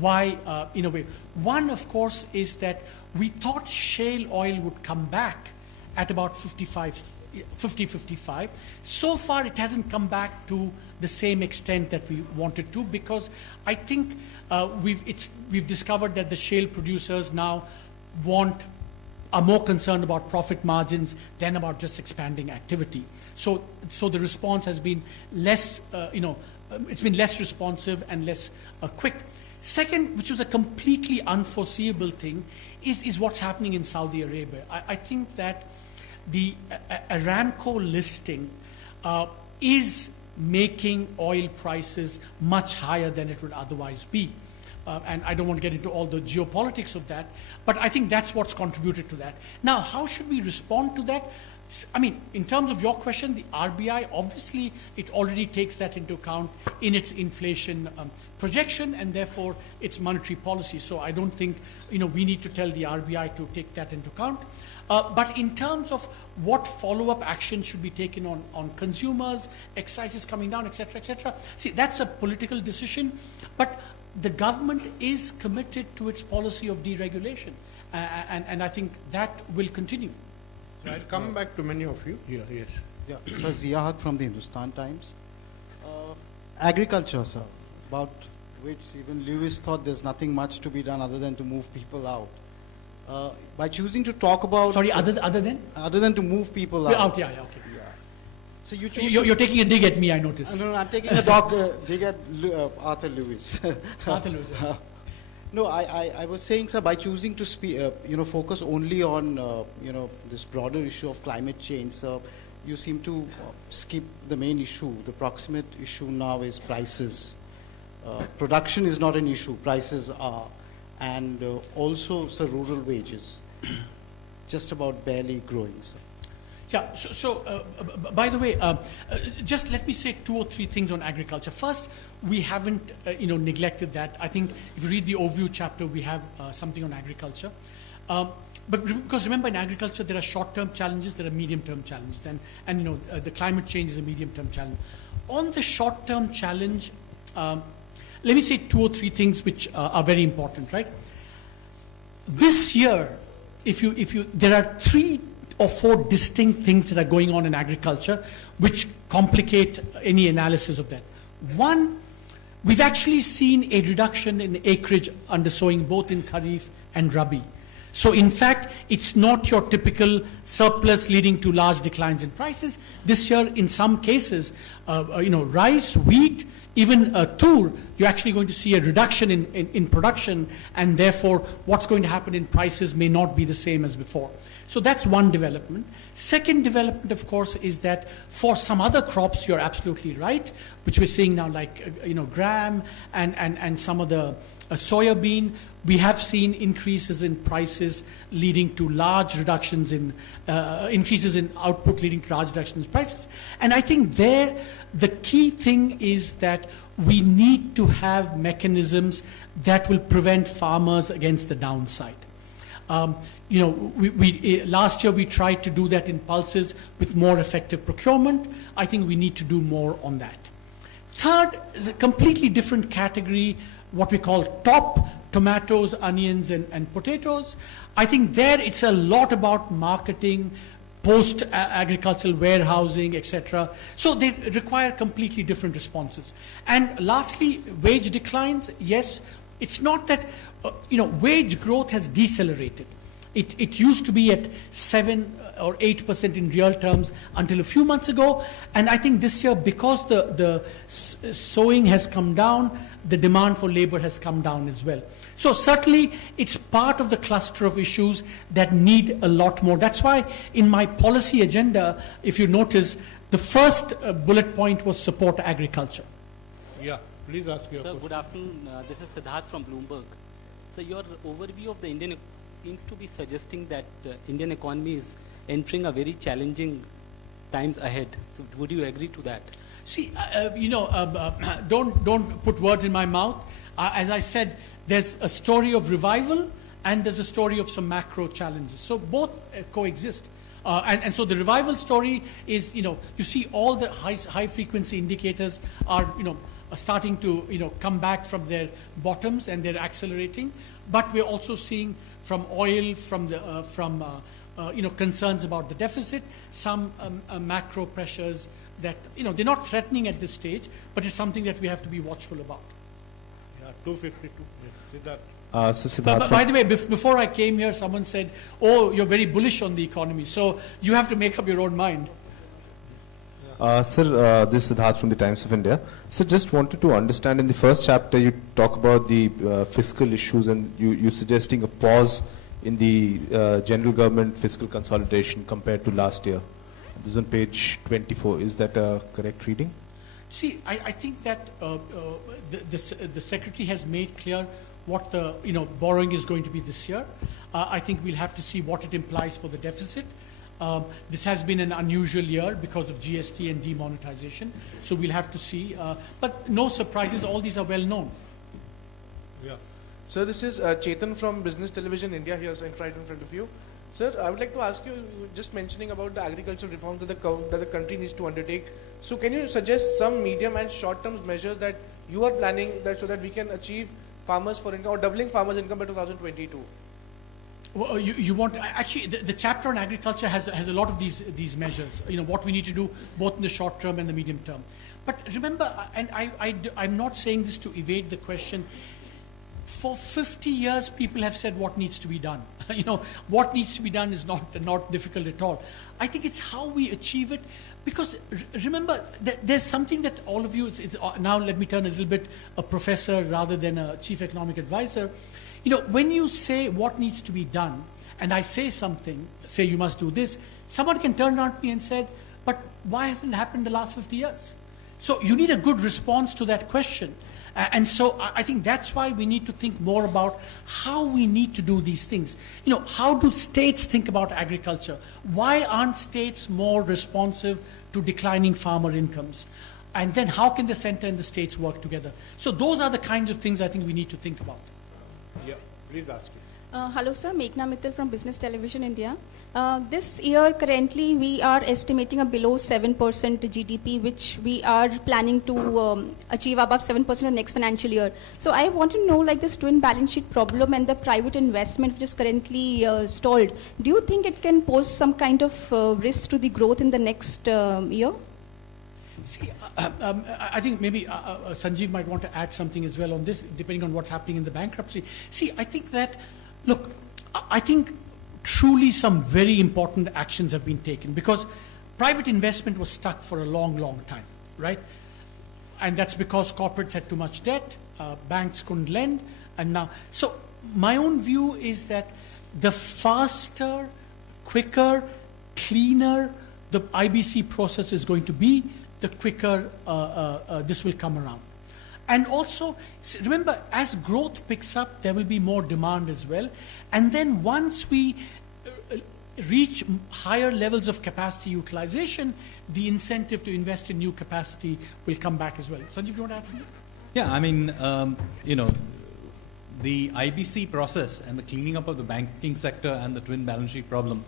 Why, in a way? One, of course, is that we thought shale oil would come back at about 50-55. So far, it hasn't come back to the same extent that we wanted to, because I think we've discovered that the shale producers now are more concerned about profit margins than about just expanding activity. So the response has been less, it's been less responsive and less quick. Second, which was a completely unforeseeable thing, is what's happening in Saudi Arabia. I think that the Aramco listing is making oil prices much higher than it would otherwise be. And I don't want to get into all the geopolitics of that, but I think that's what's contributed to that. Now, how should we respond to that? I mean, in terms of your question, the RBI, obviously, it already takes that into account in its inflation projection and therefore its monetary policy. So I don't think, we need to tell the RBI to take that into account. But in terms of what follow-up action should be taken on consumers, excises coming down, et cetera, see, that's a political decision. But the government is committed to its policy of deregulation. And I think that will continue. So I'll come back to many of you. Here, yes. Yeah, Sir Zia Haq from the Hindustan Times. Agriculture, sir, about which even Lewis thought there's nothing much to be done other than to move people out. By choosing to talk about... Sorry, other than? Other than to move people out. Yeah, okay. Yeah. So you choose you're taking a dig at me, I notice. No, I'm taking a dig at Arthur Lewis. Arthur Lewis. No, I was saying, sir, by choosing to focus only on, this broader issue of climate change, sir, you seem to skip the main issue. The proximate issue now is prices. Production is not an issue, prices are. And also, sir, rural wages, just about barely growing, sir. Yeah, by the way, just let me say 2 or 3 things on agriculture. First, we haven't, neglected that. I think if you read the overview chapter, we have something on agriculture. But because remember, in agriculture, there are short-term challenges, there are medium-term challenges, and the climate change is a medium-term challenge. On the short-term challenge, let me say 2 or 3 things which are very important, right? This year, there are 3 or 4 distinct things that are going on in agriculture which complicate any analysis of that. One, we've actually seen a reduction in acreage under sowing both in Kharif and Rabi. So in fact, it's not your typical surplus leading to large declines in prices. This year, in some cases, rice, wheat, even tur, you're actually going to see a reduction in production, and therefore what's going to happen in prices may not be the same as before. So that's one development. Second development, of course, is that for some other crops, you're absolutely right, which we're seeing now, like gram and some of the soya bean, we have seen increases in prices leading to large reductions in increases in output leading to large reductions in prices. And I think there, the key thing is that we need to have mechanisms that will prevent farmers against the downside. Last year we tried to do that in pulses with more effective procurement. I think we need to do more on that. Third is a completely different category, what we call top tomatoes, onions, and potatoes. I think there it's a lot about marketing, post-agricultural warehousing, etc. So they require completely different responses. And lastly, wage declines. Yes, it's not that, wage growth has decelerated. It used to be at 7 or 8% in real terms until a few months ago. And I think this year, because the sowing has come down, the demand for labor has come down as well. So certainly, it's part of the cluster of issues that need a lot more. That's why in my policy agenda, if you notice, the first bullet point was support agriculture. Yeah, please ask your question. Sir, good afternoon. This is Siddharth from Bloomberg. So your overview of the Indian seems to be suggesting that Indian economy is entering a very challenging times ahead. So would you agree to that? See, don't put words in my mouth. As I said, there's a story of revival and there's a story of some macro challenges. So both coexist. And so the revival story is, you see all the high frequency indicators are, starting to, come back from their bottoms and they're accelerating. But we're also seeing from oil, from concerns about the deficit, some macro pressures that, they're not threatening at this stage, but it's something that we have to be watchful about. Yeah, 252. Siddharth. But by the way, before I came here, someone said, "Oh, you're very bullish on the economy." So you have to make up your own mind. Sir, this is Siddharth from the Times of India. Sir, just wanted to understand, in the first chapter, you talk about the fiscal issues and you're suggesting a pause in the general government fiscal consolidation compared to last year. This is on page 24. Is that a correct reading? See, I think that the Secretary has made clear what the borrowing is going to be this year. I think we'll have to see what it implies for the deficit. This has been an unusual year because of GST and demonetization, so we'll have to see. But no surprises, all these are well known. Yeah. Sir, this is Chetan from Business Television India here, right in front of you. Sir, I would like to ask you, just mentioning about the agricultural reforms that the country needs to undertake. So can you suggest some medium and short-term measures that you are planning so that we can achieve farmers for income or doubling farmers' income by 2022? Well, you want actually the chapter on agriculture has a lot of these measures. What we need to do both in the short term and the medium term. But remember, and I'm not saying this to evade the question. For 50 years, people have said what needs to be done. What needs to be done is not difficult at all. I think it's how we achieve it. Because remember, there's something that all of you, now let me turn a little bit a professor rather than a chief economic advisor. When you say what needs to be done, and I say something, say you must do this, someone can turn around to me and say, but why hasn't it happened the last 50 years? So you need a good response to that question. And so I think that's why we need to think more about how we need to do these things. How do states think about agriculture? Why aren't states more responsive to declining farmer incomes? And then how can the center and the states work together? So those are the kinds of things I think we need to think about. Yeah, please ask me. Hello, sir. Meghna Mittal from Business Television India. This year, currently, we are estimating a below 7% GDP, which we are planning to achieve above 7% in the next financial year. So I want to know, like this twin balance sheet problem and the private investment, which is currently stalled. Do you think it can pose some kind of risk to the growth in the next year? See, I think maybe Sanjeev might want to add something as well on this, depending on what's happening in the bankruptcy. See, I think that, look, I think truly some very important actions have been taken because private investment was stuck for a long, long time, right? And that's because corporates had too much debt, banks couldn't lend, and now. So my own view is that the faster, quicker, cleaner the IBC process is going to be, the quicker this will come around. And also, remember, as growth picks up, there will be more demand as well. And then once we reach higher levels of capacity utilization, the incentive to invest in new capacity will come back as well. Sanjeev, do you want to add something? Yeah, I mean, the IBC process and the cleaning up of the banking sector and the twin balance sheet problem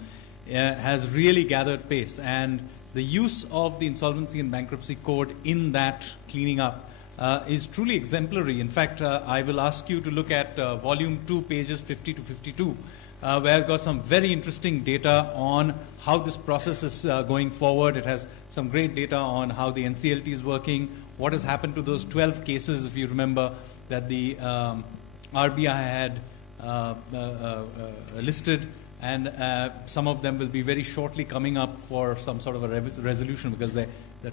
has really gathered pace. And the use of the insolvency and bankruptcy code in that cleaning up is truly exemplary. In fact, I will ask you to look at volume 2, pages 50 to 52, where I've got some very interesting data on how this process is going forward. It has some great data on how the NCLT is working, what has happened to those 12 cases, if you remember, that the RBI had listed, and some of them will be very shortly coming up for some sort of a resolution, because the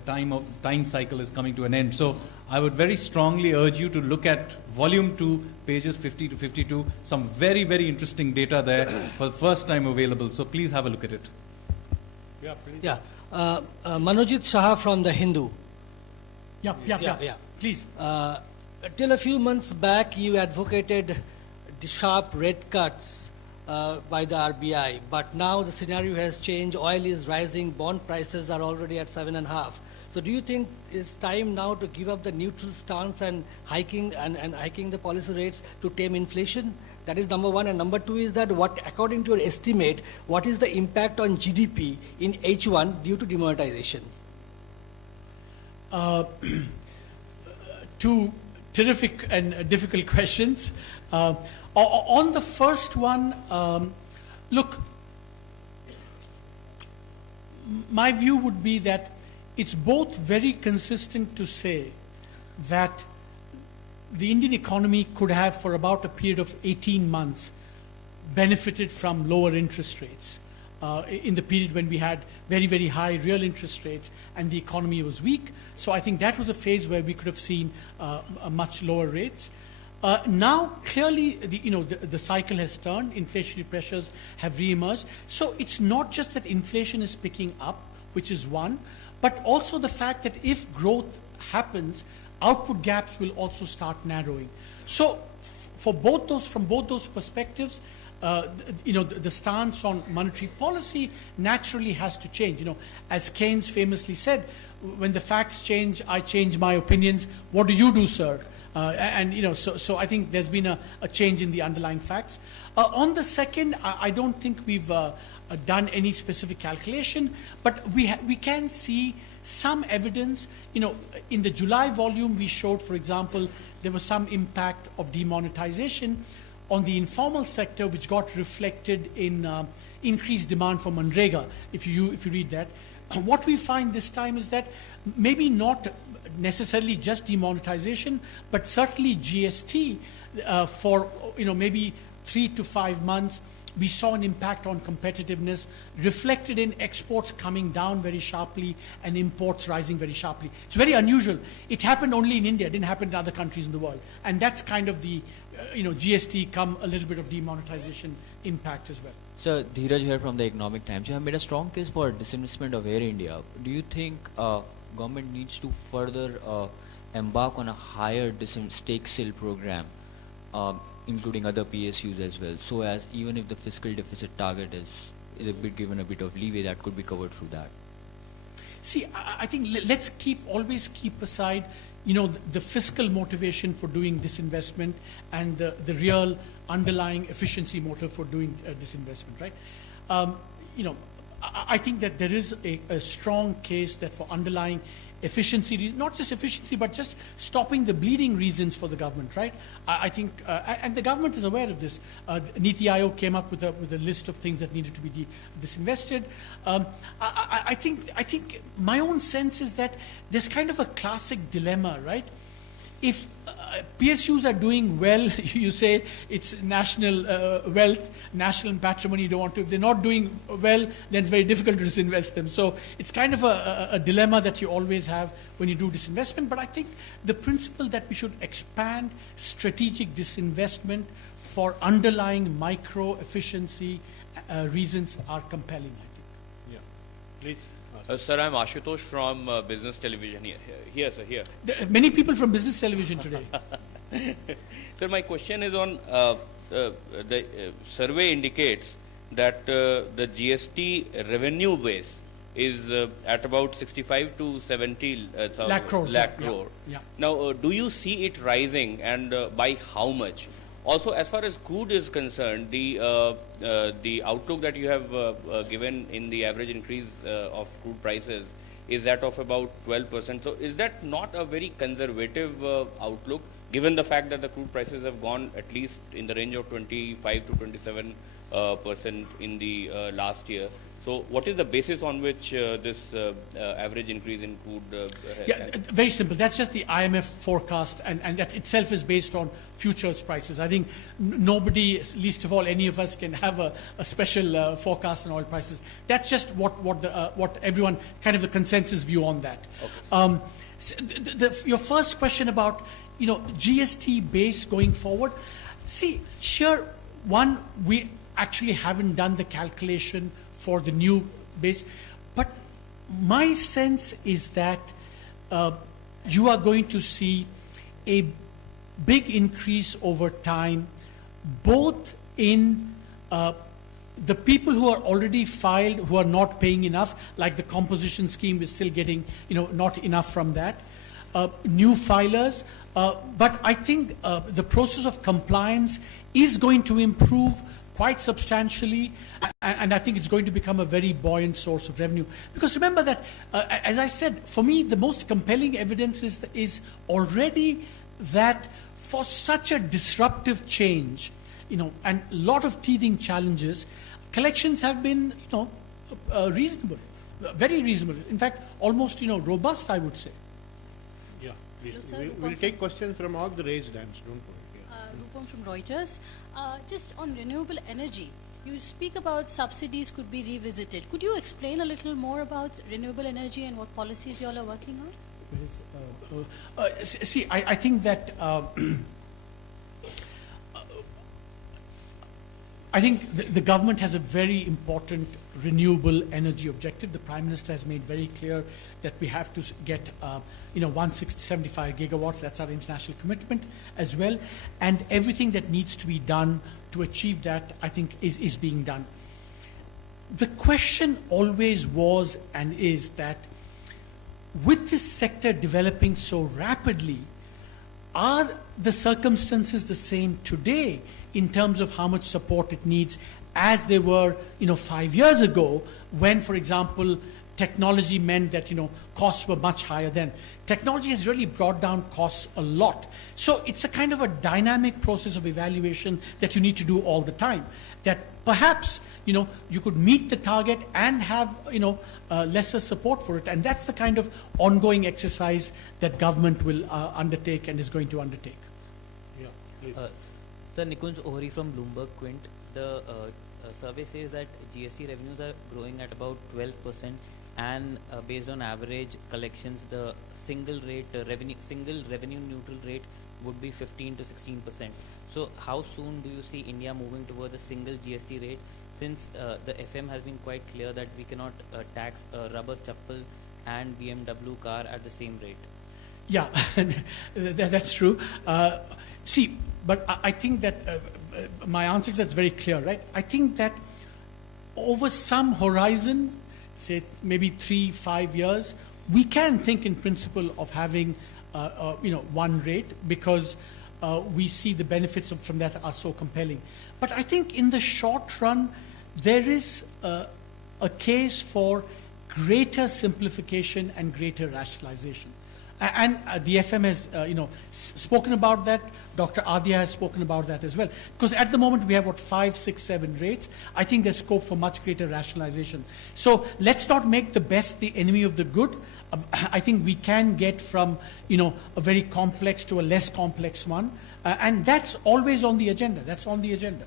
time cycle is coming to an end. So I would very strongly urge you to look at volume 2, pages 50 to 52. Some very, very interesting data there for the first time available. So please have a look at it. Yeah, please. Yeah. Manojit Shah from The Hindu. Yeah. Please. Till a few months back, you advocated the sharp rate cuts by the RBI, but now the scenario has changed. Oil is rising, bond prices are already at 7.5. So do you think it's time now to give up the neutral stance and hiking the policy rates to tame inflation? That is number one. And number two is that according to your estimate, what is the impact on GDP in H1 due to demonetization? Two terrific and difficult questions. On the first one, look, my view would be that it's both very consistent to say that the Indian economy could have, for about a period of 18 months, benefited from lower interest rates. In the period when we had very, very high real interest rates and the economy was weak. So I think that was a phase where we could have seen much lower rates. Now, clearly, the cycle has turned. Inflationary pressures have re-emerged. So it's not just that inflation is picking up, which is one, but also the fact that if growth happens, output gaps will also start narrowing. So from both those perspectives, the stance on monetary policy naturally has to change. As Keynes famously said, when the facts change, I change my opinions. What do you do, sir? So I think there's been a change in the underlying facts. On the second, I don't think we've done any specific calculation, but we can see some evidence. In the July volume, we showed, for example, there was some impact of demonetization on the informal sector, which got reflected in increased demand for Manrega, if you read that. What we find this time is that maybe not necessarily just demonetization, but certainly GST for maybe 3 to 5 months, we saw an impact on competitiveness reflected in exports coming down very sharply and imports rising very sharply. It's very unusual. It happened only in India. It didn't happen in other countries in the world. And that's kind of the, GST come a little bit of demonetization impact as well. Sir, Dheeraj here from the Economic Times. You have made a strong case for disinvestment of Air India. Do you think government needs to further embark on a higher stake sale program, including other PSUs as well, so as even if the fiscal deficit target is given a bit of leeway, that could be covered through that? See, I think let's always keep aside, the fiscal motivation for doing disinvestment and the real underlying efficiency motive for doing disinvestment, right? I think that there is a strong case that for underlying efficiency reasons, not just efficiency, but just stopping the bleeding reasons for the government, right? I think, and the government is aware of this. Niti Aayog came up with a list of things that needed to be disinvested. I think my own sense is that there's kind of a classic dilemma, right? If PSUs are doing well, you say it's national wealth, national patrimony, you don't want to. If they're not doing well, then it's very difficult to disinvest them. So it's kind of a dilemma that you always have when you do disinvestment. But I think the principle that we should expand strategic disinvestment for underlying micro efficiency reasons are compelling, I think. Yeah, please. Sir, I'm Ashutosh from Business Television here, sir, here. There are many people from Business Television today. Sir, my question is on the survey indicates that the GST revenue base is at about 65 to 70 lakh crore. Yeah. Now, do you see it rising, and by how much? Also, as far as crude is concerned, the outlook that you have given in the average increase of crude prices is that of about 12%. So is that not a very conservative outlook, given the fact that the crude prices have gone at least in the range of 25 to 27% in the last year? So what is the basis on which this average increase in crude very simple. That's just the IMF forecast, and that itself is based on futures prices. I think nobody, least of all any of us, can have a special forecast on oil prices. That's just what everyone, kind of the consensus view on that. Okay. Your first question about GST base going forward. See, here, one, we actually haven't done the calculation for the new base, but my sense is that you are going to see a big increase over time, both in the people who are already filed, who are not paying enough, like the composition scheme is still getting not enough from that, new filers, but I think the process of compliance is going to improve quite substantially, and I think it's going to become a very buoyant source of revenue. Because remember that, as I said, for me the most compelling evidence is already that for such a disruptive change, and a lot of teething challenges, collections have been, reasonable, very reasonable. In fact, almost, robust, I would say. Yeah, please. Hello, sir. We'll take questions from all the raised hands. Don't worry. Rupam from Reuters. Just on renewable energy, you speak about subsidies could be revisited. Could you explain a little more about renewable energy and what policies you all are working on? See, I think that I think the government has a very important renewable energy objective. The Prime Minister has made very clear that we have to get 175 gigawatts. That's our international commitment as well. And everything that needs to be done to achieve that, I think, is being done. The question always was and is that with this sector developing so rapidly, are the circumstances the same today in terms of how much support it needs as they were 5 years ago, when, for example, technology meant that costs were much higher then? Technology has really brought down costs a lot. So it's a kind of a dynamic process of evaluation that you need to do all the time. That perhaps you could meet the target and have lesser support for it, and that's the kind of ongoing exercise that government will undertake and is going to undertake. Yeah, please. Sir, Nikunj Ohri from Bloomberg Quint. The survey says that GST revenues are growing at about 12%, and based on average collections, the single revenue neutral rate would be 15 to 16%. So how soon do you see India moving towards a single GST rate, since the FM has been quite clear that we cannot tax a rubber chappal and BMW car at the same rate? Yeah, that's true. See, but I think that my answer to that's very clear, right? I think that over some horizon, say maybe 3-5 years, we can think in principle of having one rate, because we see the benefits from that are so compelling. But I think in the short run, there is a case for greater simplification and greater rationalization. And the FM has spoken about that. Dr. Adya has spoken about that as well. Because at the moment we have 5, 6, 7 rates. I think there's scope for much greater rationalization. So let's not make the best the enemy of the good. I think we can get from a very complex to a less complex one, and that's always on the agenda. That's on the agenda.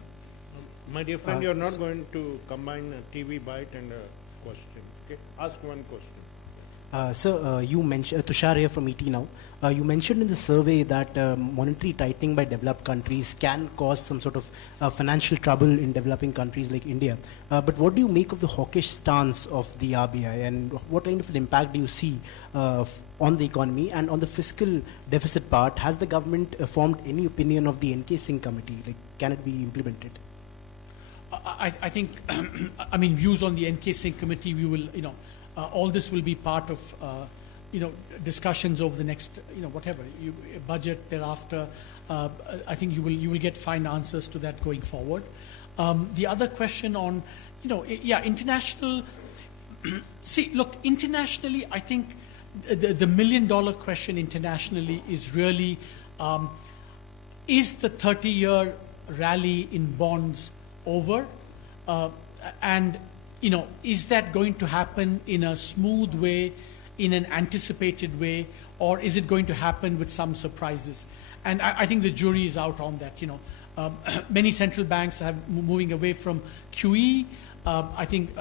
My dear friend, you're not going to combine a TV bite and a question. Okay, ask one question. Sir, you mentioned, Tushar here from ET now, you mentioned in the survey that monetary tightening by developed countries can cause some sort of financial trouble in developing countries like India. But what do you make of the hawkish stance of the RBI, and what kind of an impact do you see on the economy? And on the fiscal deficit part, has the government formed any opinion of the NK Singh committee? Like, can it be implemented? I think, views on the NK Singh committee, we will, all this will be part of, discussions over the next, budget thereafter. I think you will get fine answers to that going forward. The other question on, international, See, look, internationally, I think the million-dollar question internationally is really, is the 30-year rally in bonds over? And, you know, is that going to happen in a smooth way, in an anticipated way, or is it going to happen with some surprises? And I think the jury is out on that, you know. Many central banks are moving away from QE. I think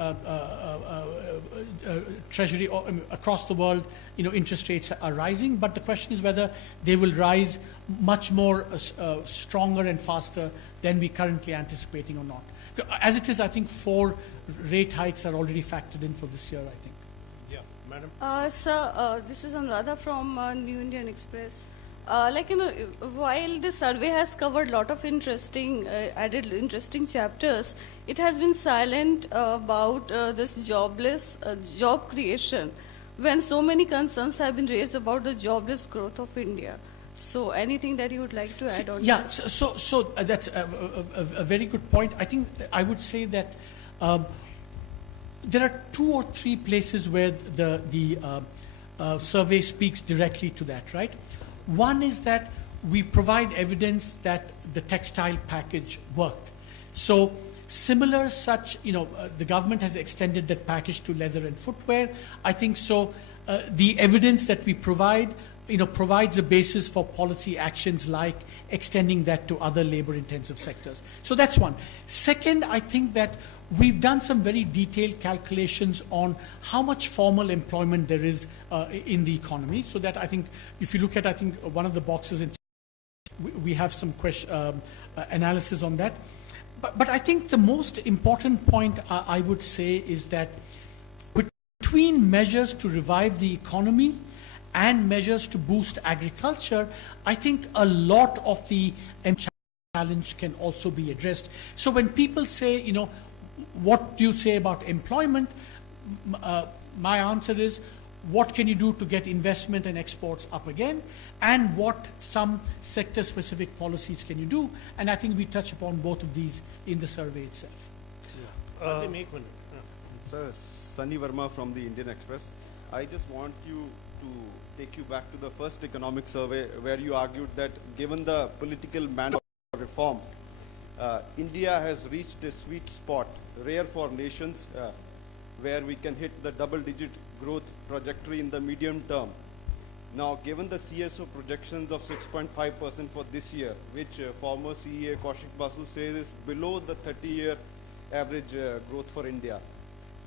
Treasury across the world, you know, interest rates are rising, but the question is whether they will rise much more stronger and faster than we currently anticipating or not. As it is, I think 4 rate hikes are already factored in for this year, I think. Yeah, madam. Sir, this is Anuradha from New Indian Express. Like, you know, while this survey has covered a lot of interesting, added interesting chapters, it has been silent about this job creation, when so many concerns have been raised about the jobless growth of India. So anything that you would like to add on? Yeah, so that's a very good point. I think I would say that there are 2 or 3 places where the survey speaks directly to that, right? One is that we provide evidence that the textile package worked. So similar such, you know, the government has extended that package to leather and footwear. I think so. The evidence that we provide, you know, provides a basis for policy actions like extending that to other labor-intensive sectors. So that's one. Second, I think that we've done some very detailed calculations on how much formal employment there is in the economy. So that I think, if you look at, I think one of the boxes, we have some analysis on that. But I think the most important point I would say is that between measures to revive the economy and measures to boost agriculture, I think a lot of the challenge can also be addressed. So when people say, you know, what do you say about employment? My answer is, what can you do to get investment and exports up again? And what some sector-specific policies can you do? And I think we touch upon both of these in the survey itself. Sir, Sunny Verma from the Indian Express. I just want you to take you back to the first economic survey where you argued that given the political mandate for reform, India has reached a sweet spot, rare for nations, where we can hit the double-digit growth trajectory in the medium term. Now, given the CSO projections of 6.5% for this year, which former CEA Kaushik Basu says is below the 30-year average growth for India,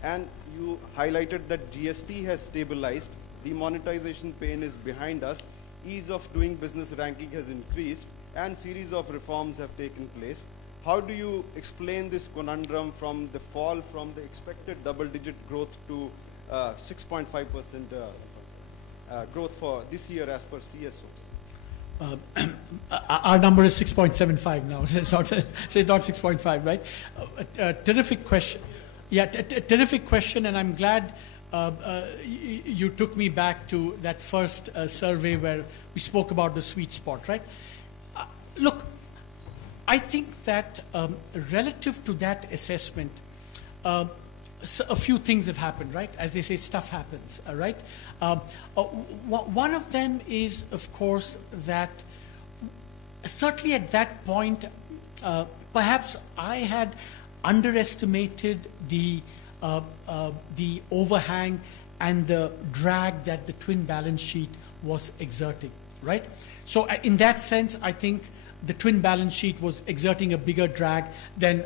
and you highlighted that GST has stabilized, demonetization pain is behind us, ease of doing business ranking has increased, and series of reforms have taken place. How do you explain this conundrum from the fall from the expected double-digit growth to 6.5% growth for this year as per CSO? Our number is 6.75 now. It's not 6.5, right? Terrific question. Yeah, terrific question, and I'm glad you took me back to that first survey where we spoke about the sweet spot, right? Look, I think that relative to that assessment, so a few things have happened, right? As they say, stuff happens, right? One of them is, of course, that certainly at that point, perhaps I had underestimated the overhang and the drag that the twin balance sheet was exerting, right? So in that sense, I think the twin balance sheet was exerting a bigger drag than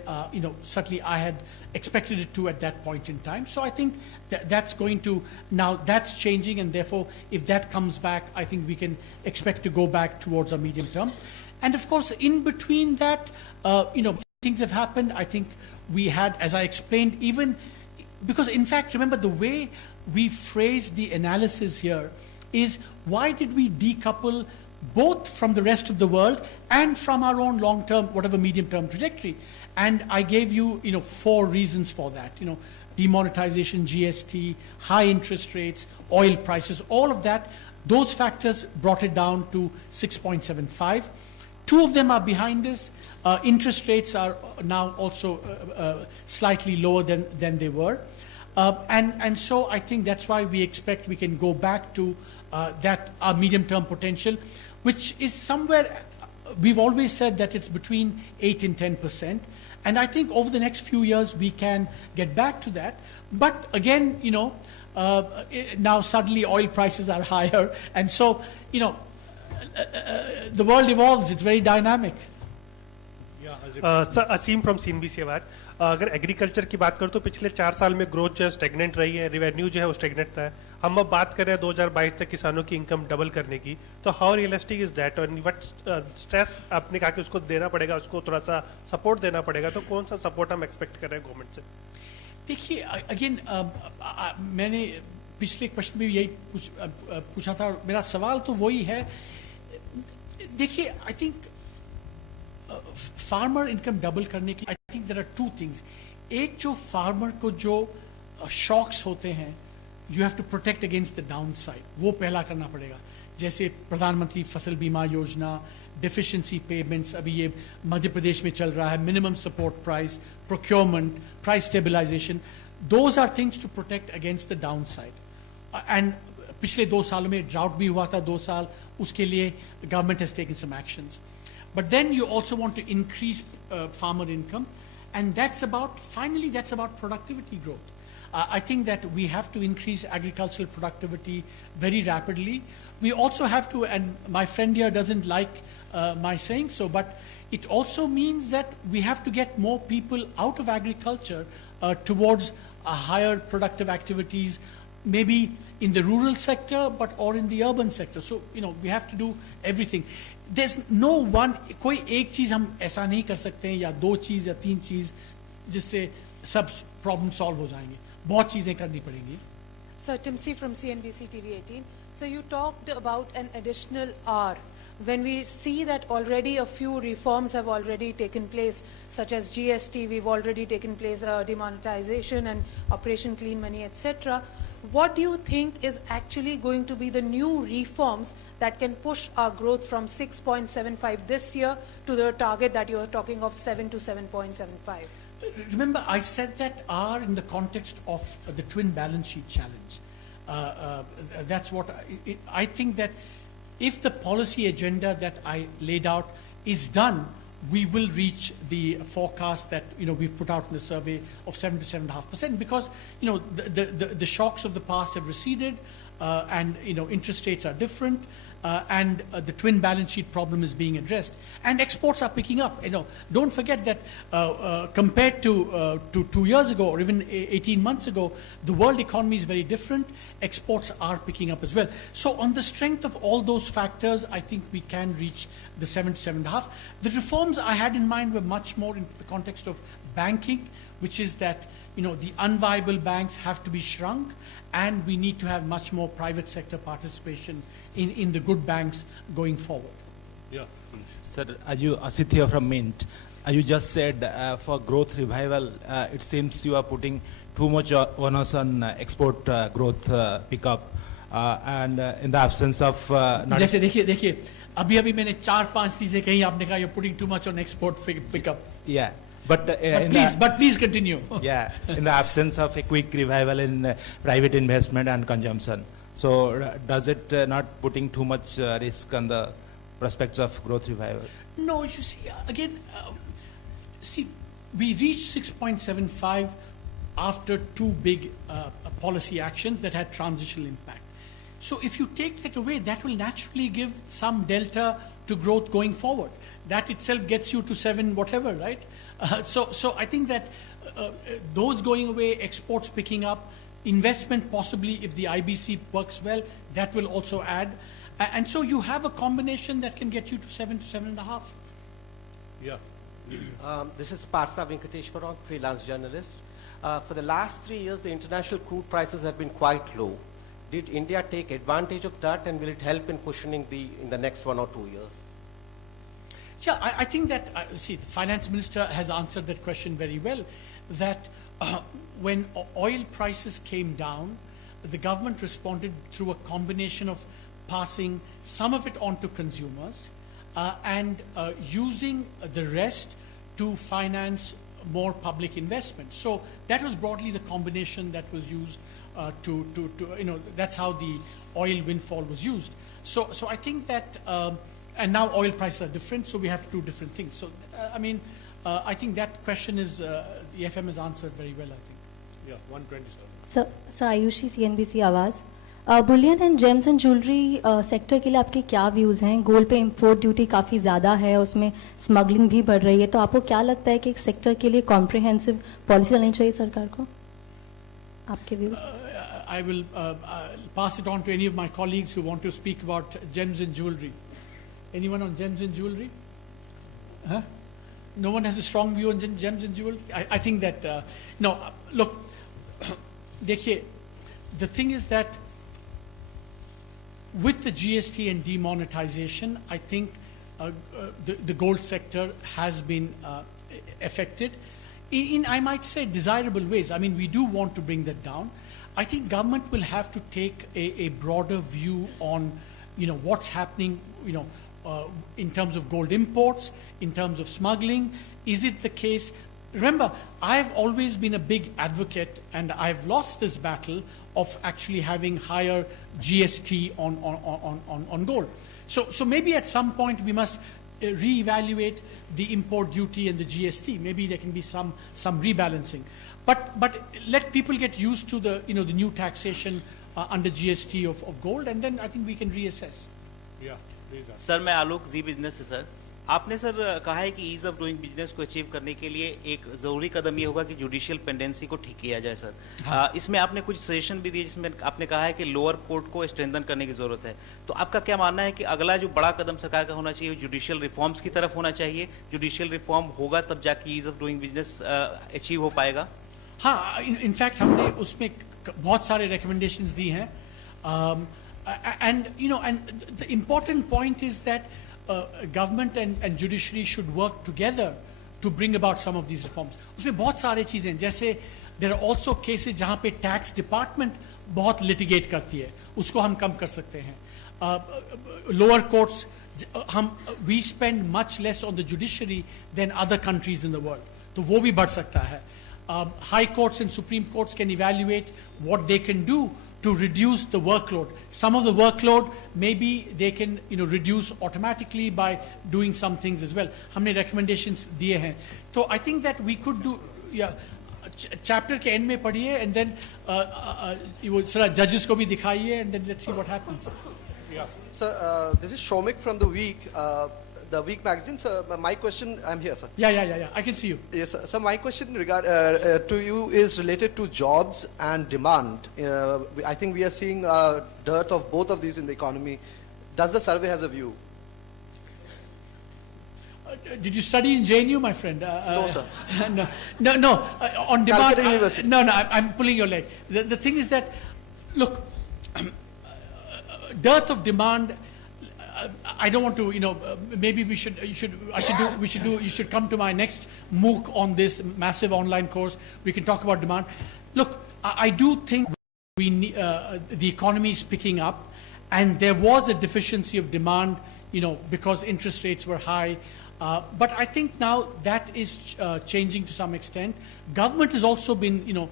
certainly I had expected it to at that point in time. So I think that's going to, now that's changing, and therefore if that comes back, I think we can expect to go back towards a medium term. And of course, in between that, things have happened. I think we had, as I explained, even because in fact, remember the way we phrased the analysis here is, why did we decouple both from the rest of the world and from our own long-term, whatever medium-term trajectory? And I gave you, 4 reasons for that. Demonetization, GST, high interest rates, oil prices, all of that. Those factors brought it down to 6.75. 2 of them are behind us. Interest rates are now also slightly lower than they were. And so I think that's why we expect we can go back to that our medium-term potential, which is somewhere, we've always said that it's between 8 and 10%. And I think over the next few years we can get back to that. But again, you know, now suddenly oil prices are higher. And so, you know, the world evolves, it's very dynamic. Sir Aseem from CNBC Awaaz अगर agriculture की बात करूं तो पिछले 4 साल में growth जो है स्टेगनेंट रही है, रेवेन्यू जो है वो स्टेगनेंट रहा है. हम अब बात कर रहे हैं 2022 तक किसानों की इनकम डबल करने की, तो हाउ रियलिस्टिक इज दैट और व्हाट स्ट्रेस आपने कहा कि उसको देना पड़ेगा, उसको थोड़ा सा सपोर्ट देना पड़ेगा, तो कौन सा सपोर्ट हम एक्सपेक्ट कर रहे हैं गवर्नमेंट से? देखिए अगेन मैंने पिछले क्वेश्चन में यही पूछा था और मेरा सवाल तो वही है. देखिए I think farmer income double करने की I think there are 2 things. एक जो फार्मर को जो शॉक्स होते हैं, you have to protect against the downside, वो पहला करना पड़ेगा. जैसे प्रधानमंत्री फसल बीमा योजना, डिफिशिएंसी पेमेंट्स अभी ये मध्य प्रदेश में चल रहा है, minimum support price, procurement, price stabilisation, those are things to protect against the downside. And पिछले 2 सालों में ड्राउट भी हुआ था 2 साल, उसके लिए government has taken some actions. But then you also want to increase farmer income, and that's about productivity growth. I think that we have to increase agricultural productivity very rapidly. We also have to, and my friend here doesn't like my saying so, but it also means that we have to get more people out of agriculture towards higher productive activities, maybe in the rural sector, but or in the urban sector. So, you know, we have to do everything. There's no one, कोई एक चीज हम ऐसा नहीं कर सकते हैं या 2 चीज या 3 चीज जिससे सब प्रॉब्लम सॉल्व हो जाएंगे. बहुत चीजें करनी पड़ेंगी. Sir, Timsi from CNBC TV 18. So you talked about an additional hour. When we see that already a few reforms have already taken place, such as GST, we've already taken place demonetization and Operation Clean Money, etc. What do you think is actually going to be the new reforms that can push our growth from 6.75 this year to the target that you are talking of 7 to 7.75? Remember, I said that are in the context of the twin balance sheet challenge. That's what I think that if the policy agenda that I laid out is done, we will reach the forecast that, you know, we've put out in the survey of 7 to 7.5%, because, you know, the shocks of the past have receded, and, you know, interest rates are different, and the twin balance sheet problem is being addressed, and exports are picking up. You know, don't forget that compared to 2 years ago or even 18 months ago, the world economy is very different. Exports are picking up as well. So on the strength of all those factors, I think we can reach the 7 to 7.5. The reforms I had in mind were much more in the context of banking, which is that, you know, the unviable banks have to be shrunk, and we need to have much more private sector participation in the good banks going forward. Yeah. Sir, Asit here from Mint. You just said for growth revival, it seems you are putting too much onus on export growth pickup, and in the absence of... जैसे देखिए अभी मैंने 4-5 चीजें कही, आपने कहा you're putting too much on export pickup. Yeah. But please continue. Yeah, in the absence of a quick revival in private investment and consumption. So does it not putting too much risk on the prospects of growth revival? No, you see, again, we reached 6.75 after 2 big policy actions that had transitional impact. So if you take that away, that will naturally give some delta to growth going forward. That itself gets you to 7 whatever, right? So I think that those going away, exports picking up, investment possibly if the IBC works well, that will also add. And so you have a combination that can get you to 7 to 7.5. Yeah. This is Partha Venkateshwaran, freelance journalist. For the last 3 years, the international crude prices have been quite low. Did India take advantage of that, and will it help in cushioning in the next 1 or 2 years? Yeah, I think that, the finance minister has answered that question very well, that when oil prices came down, the government responded through a combination of passing some of it on to consumers and using the rest to finance more public investment. So that was broadly the combination that was used that's how the oil windfall was used. So I think that, and now oil prices are different, so we have to do different things. So, I think that question is, the FM has answered very well, I think. Yeah, 127. So Ayushi, CNBC आवाज़. Boolean and James and jewellery sector के लिए आपके क्या views हैं? Gold पे import duty काफ़ी ज़्यादा है, उसमें स्मगलिंग भी बढ़ रही है, तो आपको क्या लगता है कि एक सेक्टर के लिए कॉम्प्रिहेंसिव पॉलिसी लानी चाहिए सरकार को? आपके views? I will pass it on to any of my colleagues who want to speak about gems and jewelry. Anyone on gems and jewelry? Huh? No one has a strong view on gems and jewelry? I think that, no, look, dekhiye, the thing is that with the GST and demonetization, I think the gold sector has been affected in, I might say, desirable ways. I mean, we do want to bring that down. I think government will have to take a broader view on, what's happening, in terms of gold imports, in terms of smuggling. Is it the case? Remember, I've always been a big advocate, and I've lost this battle of actually having higher GST on gold. So maybe at some point we must reevaluate the import duty and the GST. Maybe there can be some rebalancing. But let people get used to the the new taxation under GST of gold, and then I think we can reassess. Yeah, please. Sir मैं आलोक जी business से sir. आपने sir कहा है कि ease of doing business को achieve करने के लिए एक जरूरी कदम ये होगा कि जुडिशियल पेंडेंसी को ठीक किया जाए सर. हाँ. इसमें आपने कुछ सजेशन भी दिए जिसमें आपने कहा है कि लोअर कोर्ट को स्ट्रेंथन करने की जरूरत है. तो आपका क्या मानना है कि अगला जो बड़ा कदम सरकार का होना चाहिए जुडिशियल रिफॉर्म्स की तरफ होना चाहिए? जुडिशियल रिफॉर्म होगा तब जाके ease of doing business achieve हो पाएगा? हाँ, इनफैक्ट हमने उसमें बहुत सारे रिकमेंडेशंस दी हैं. And the important point is that government and judiciary should work together to bring about some of these reforms. उसमें बहुत सारे चीज़ें हैं, जैसे there are also cases जहाँ पे tax department बहुत litigate करती है, उसको हम कम कर सकते हैं. Lower courts, we spend much less on the judiciary than other countries in the world, तो वो भी बढ़ सकता है. High courts and Supreme Courts can evaluate what they can do to reduce the workload. Some of the workload, maybe they can reduce automatically by doing some things as well. हमने recommendations दिए हैं. So I think that we could do, chapter के end में पढ़िए, and then judges को भी दिखाइए, and then let's see what happens. Yeah. So this is Shomik from the Week magazine. So my question, I'm here, sir. Yeah. I can see you. Yes, sir. So my question to you is related to jobs and demand. I think we are seeing a dearth of both of these in the economy. Does the survey has a view? Did you study in JNU, my friend? No, sir. No. On demand, University. I'm pulling your leg. The thing is that, look, dearth of demand. I don't want to, maybe you should come to my next MOOC on this massive online course. We can talk about demand. Look, I do think the economy is picking up, and there was a deficiency of demand, because interest rates were high. But I think now that is changing to some extent. Government has also been,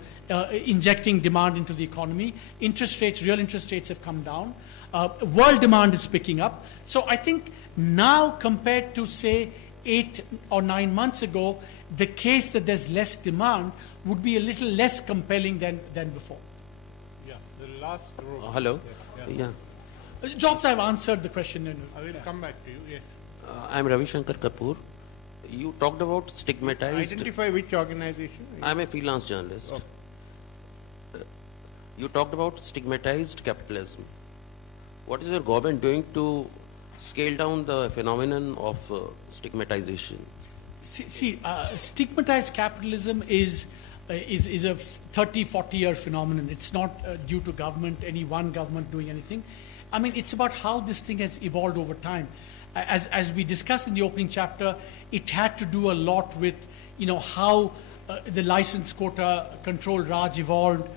injecting demand into the economy. Real interest rates have come down. World demand is picking up. So I think now compared to say 8 or 9 months ago, the case that there's less demand would be a little less compelling than before. Yeah, the last row. Hello. Yeah. Jobs, I've answered the question. I will come back to you, yes. I'm Ravi Shankar Kapoor. You talked about stigmatized... Identify which organization? I'm a freelance journalist. Oh. You talked about stigmatized capitalism. What is your government doing to scale down the phenomenon of stigmatization? See, stigmatized capitalism is a 30, 40-year phenomenon. It's not due to government, any one government doing anything. I mean, it's about how this thing has evolved over time. As we discussed in the opening chapter, it had to do a lot with, how the license quota control Raj evolved.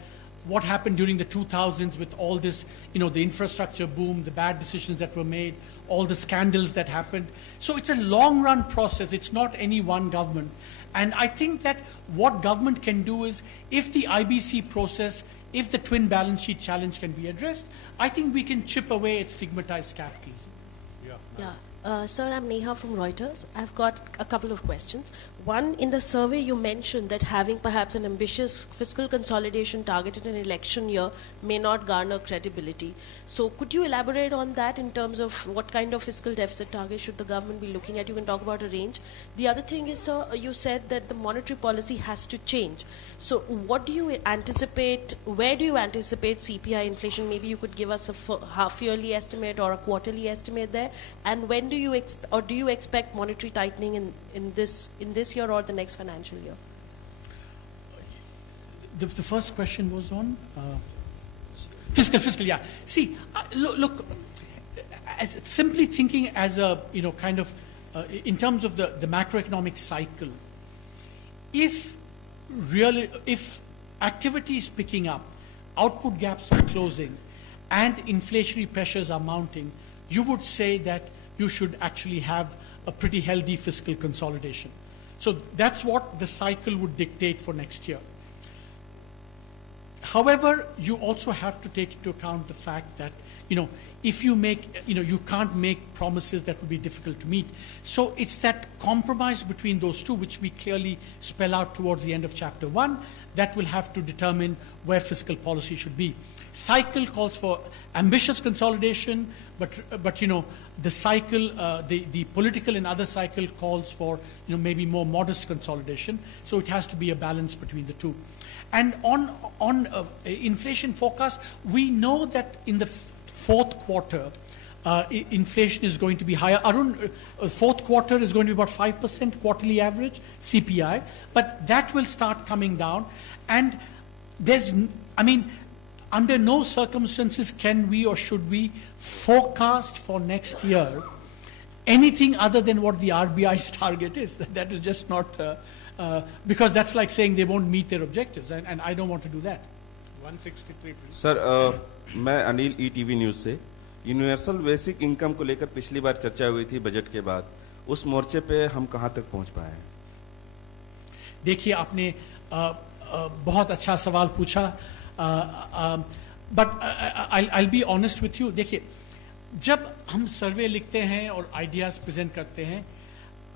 what happened during the 2000s with all this, the infrastructure boom, the bad decisions that were made, all the scandals that happened. So it's a long-run process. It's not any one government. And I think that what government can do is, if the IBC process, if the twin balance sheet challenge can be addressed, I think we can chip away at stigmatized capitalism. Sir, I'm Neha from Reuters. I've got a couple of questions. One, in the survey you mentioned that having perhaps an ambitious fiscal consolidation target in an election year may not garner credibility. So could you elaborate on that in terms of what kind of fiscal deficit target should the government be looking at? You can talk about a range. The other thing is, sir, you said that the monetary policy has to change. So what do you anticipate, where do you anticipate CPI inflation? Maybe you could give us a half-yearly estimate or a quarterly estimate there. And when do you do you expect monetary tightening in this year or the next financial year? The first question was on fiscal, yeah. See, look, simply thinking as a, kind of, in terms of the macroeconomic cycle, if activity is picking up, output gaps are closing, and inflationary pressures are mounting, you would say that you should actually have a pretty healthy fiscal consolidation. So that's what the cycle would dictate for next year. However, you also have to take into account the fact that, if you make, you can't make promises that would be difficult to meet. So it's that compromise between those two, which we clearly spell out towards the end of chapter 1, that will have to determine where fiscal policy should be. Cycle calls for ambitious consolidation, but the cycle, the political and other cycle calls for, maybe more modest consolidation. So it has to be a balance between the two. And on inflation forecast, we know that in the fourth quarter, inflation is going to be higher. Arun, fourth quarter is going to be about 5% quarterly average CPI, but that will start coming down. And under no circumstances can we or should we forecast for next year anything other than what the RBI's target is. That is just not, because that's like saying they won't meet their objectives, and I don't want to do that. 163, please. Sir, मैं Anil ETV news से, universal basic income को लेकर पिछली बार चर्चा हुई थी budget के बाद, उस मोर्चे पे हम कहाँ तक पहुँच पाए हैं? देखिए, आपने बहुत अच्छा सवाल पूछा, but I'll be honest with you. देखिए, जब हम सर्वे लिखते हैं और आइडियाज प्रेजेंट करते हैं,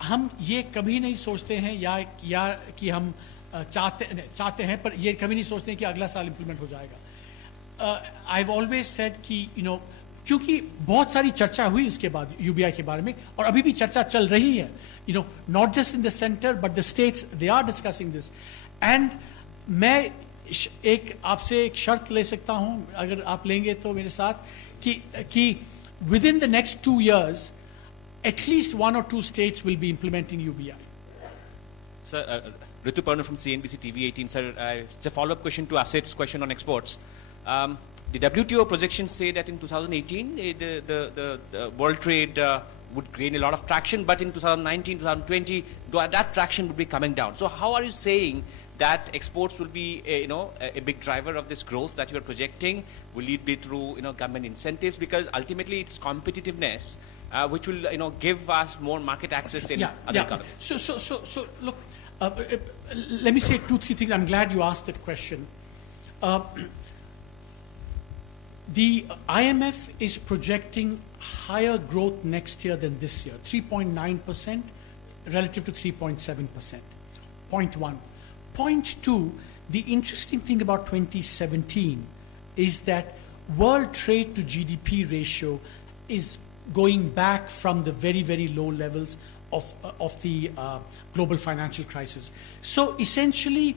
हम ये कभी नहीं सोचते हैं या कि हम चाहते हैं, पर ये कभी नहीं सोचते हैं कि अगला साल इम्प्लीमेंट हो जाएगा. I've always said कि क्योंकि बहुत सारी चर्चा हुई उसके बाद UBI के बारे में, और अभी भी चर्चा चल रही है, not just in the center but the states, they are discussing this. And मैं आपसे एक शर्त ले सकता हूं, अगर आप लेंगे तो मेरे साथ, कि within the next 2 years at least 1 or 2 states will be implementing UBI. Sir, Ritu Parna from CNBC TV 18. Sir, it's a follow-up question to Asid's question on exports. The WTO projections say that in 2018 the world trade would gain a lot of traction, but in 2019, 2020 that traction would be coming down. So how are you saying that exports will be a big driver of this growth that you are projecting? Will it be through government incentives? Because ultimately it's competitiveness which will give us more market access in other economies. So look, let me say 2-3 things. I'm glad you asked that question. The IMF is projecting higher growth next year than this year, 3.9% relative to 3.7%. Point 1. Point 2, the interesting thing about 2017 is that world trade to GDP ratio is going back from the very, very low levels of the global financial crisis. So essentially,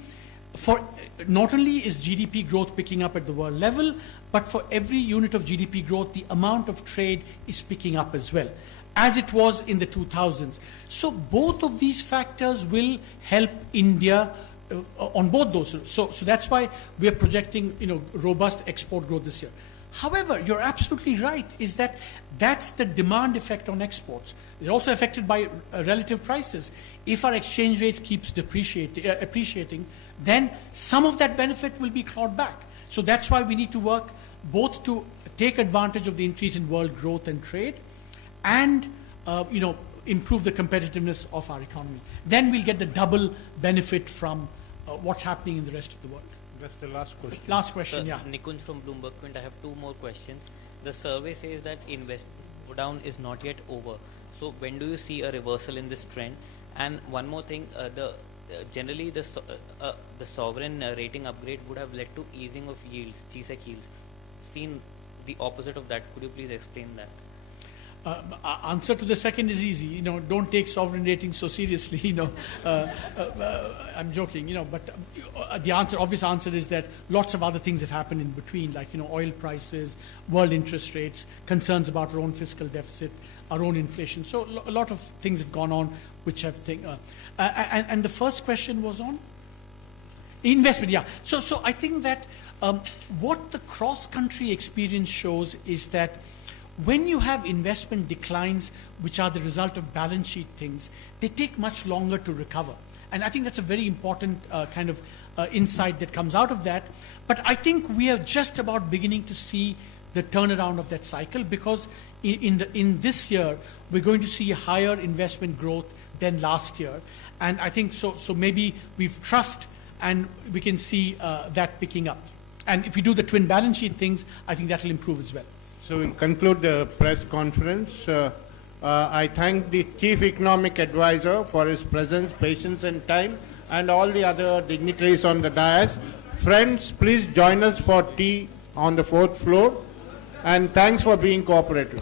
for not only is GDP growth picking up at the world level, but for every unit of GDP growth, the amount of trade is picking up as well, as it was in the 2000s. So both of these factors will help India on both those. So that's why we are projecting robust export growth this year. However, you're absolutely right, is that that's the demand effect on exports. They're also affected by relative prices. If our exchange rate keeps appreciating, then some of that benefit will be clawed back. So that's why we need to work both to take advantage of the increase in world growth and trade and, improve the competitiveness of our economy. Then we'll get the double benefit from what's happening in the rest of the world. That's the last question. Last question, yeah. Nikunj from Bloomberg Quint, I have two more questions. The survey says that investment down is not yet over. So when do you see a reversal in this trend? And one more thing, generally the sovereign rating upgrade would have led to easing of yields, GSEC yields. Seen the opposite of that. Could you please explain that? Answer to the second is easy. Don't take sovereign ratings so seriously. I'm joking. But the obvious answer is that lots of other things have happened in between, like oil prices, world interest rates, concerns about our own fiscal deficit, our own inflation. So a lot of things have gone on, which have and the first question was on investment. Yeah. So I think that what the cross-country experience shows is that when you have investment declines, which are the result of balance sheet things, they take much longer to recover. And I think that's a very important kind of insight that comes out of that. But I think we are just about beginning to see the turnaround of that cycle, because in this year, we're going to see higher investment growth than last year. And I think so maybe we've troughed and we can see that picking up. And if we do the twin balance sheet things, I think that will improve as well. So we'll conclude the press conference. I thank the Chief Economic Advisor for his presence, patience and time, and all the other dignitaries on the dais. Friends, please join us for tea on the 4th floor, and thanks for being cooperative.